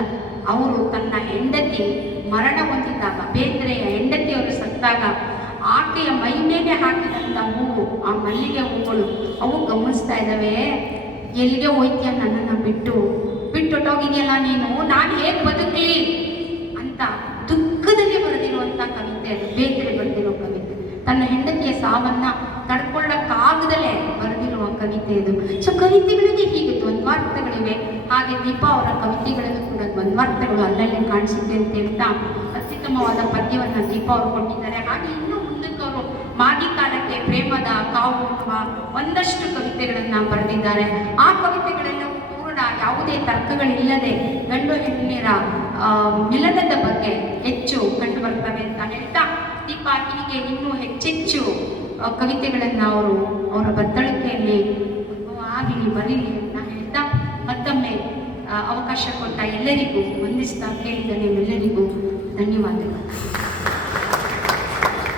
ಅವರು ತನ್ನ ಹೆಂಡತಿ ಮರಣ ಹೊಂದಿದಾಗ, ಬೇಂದ್ರೆಯ ಹೆಂಡತಿಯವರು ಸತ್ತಾಗ ಆಕೆಯ ಮೈ ಮೇಲೆ ಹಾಕಿದಂಥ ಹೂವು, ಆ ಮಲ್ಲಿಗೆ ಹೂಗಳು ಅವು ಗಮನಿಸ್ತಾ ಇದ್ದಾವೆ, ಎಲ್ಲಿಗೆ ಹೋಯ್ತೀಯ ನನ್ನನ್ನು ಬಿಟ್ಟೊಟ್ಟೋಗಿದೆಯಲ್ಲ ನೀನು, ನಾನು ಹೇಗೆ ಬದುಕಲಿ ಅಂತ ದುಃಖದಲ್ಲಿ ಬರೆದಿರುವಂಥ ಕವಿತೆ ಅದು. ಬೇಂದ್ರೆ ಬರೆದಿರೋ ಕವಿತೆ, ತನ್ನ ಹೆಂಡತಿಯ ಸಾವನ್ನ ತಡ್ಕೊಳ್ಳಕ್ಕಾಗದಲೇ ಬರೆದಿರುವ ಕವಿತೆ ಇದು. ಸೊ ಕವಿತೆಗಳಿಗೆ ಹೀಗೆ ದ್ವಂದ್ವಾರ್ಥಗಳಿವೆ. ಹಾಗೆ ದೀಪಾ ಅವರ ಕವಿತೆಗಳಲ್ಲೂ ಕೂಡ ದ್ವಂದ್ವಾರ್ಥಗಳು ಅಲ್ಲಲ್ಲೇ ಕಾಣಿಸುತ್ತೆ ಅಂತ ಹೇಳ್ತಾ ಅತ್ಯುತ್ತಮವಾದ ಪದ್ಯವನ್ನು ದೀಪಾ ಅವರು ಕೊಟ್ಟಿದ್ದಾರೆ. ಹಾಗೆ ಇನ್ನೂ ಮುಂದಕ್ಕೆ ಅವರು ಮಾಗಿ ಕಾಲಕ್ಕೆ ಪ್ರೇಮದ ಕಾವು ಅನ್ನುವ ಒಂದಷ್ಟು ಕವಿತೆಗಳನ್ನು ಬರೆದಿದ್ದಾರೆ. ಆ ಕವಿತೆಗಳೆಲ್ಲವೂ ಪೂರ್ಣ ಯಾವುದೇ ತರ್ಕಗಳಿಲ್ಲದೆ ಗಂಡು ಹೆಣ್ಣಿನ ಮಿಲನದ ಬಗ್ಗೆ ಹೆಚ್ಚು ಕಂಡು ಬರ್ತವೆ ಅಂತ ಹೇಳ್ತಾ ದೀಪಾ ಹೀಗೆ ಇನ್ನೂ ಹೆಚ್ಚೆಚ್ಚು ಕವಿತೆಗಳನ್ನು ಅವರ ಬತ್ತಳಿಕೆಯಲ್ಲಿ ಆಗಲಿ ಬರೀಲಿ ಅಂತ ಹೇಳ್ತಾ ಮತ್ತೊಮ್ಮೆ ಅವಕಾಶ ಕೊಟ್ಟ ಎಲ್ಲರಿಗೂ ವಂದಿಸ್ತಾ ಕೇಳಿದ ನಿಮ್ಮೆಲ್ಲರಿಗೂ ಧನ್ಯವಾದಗಳು.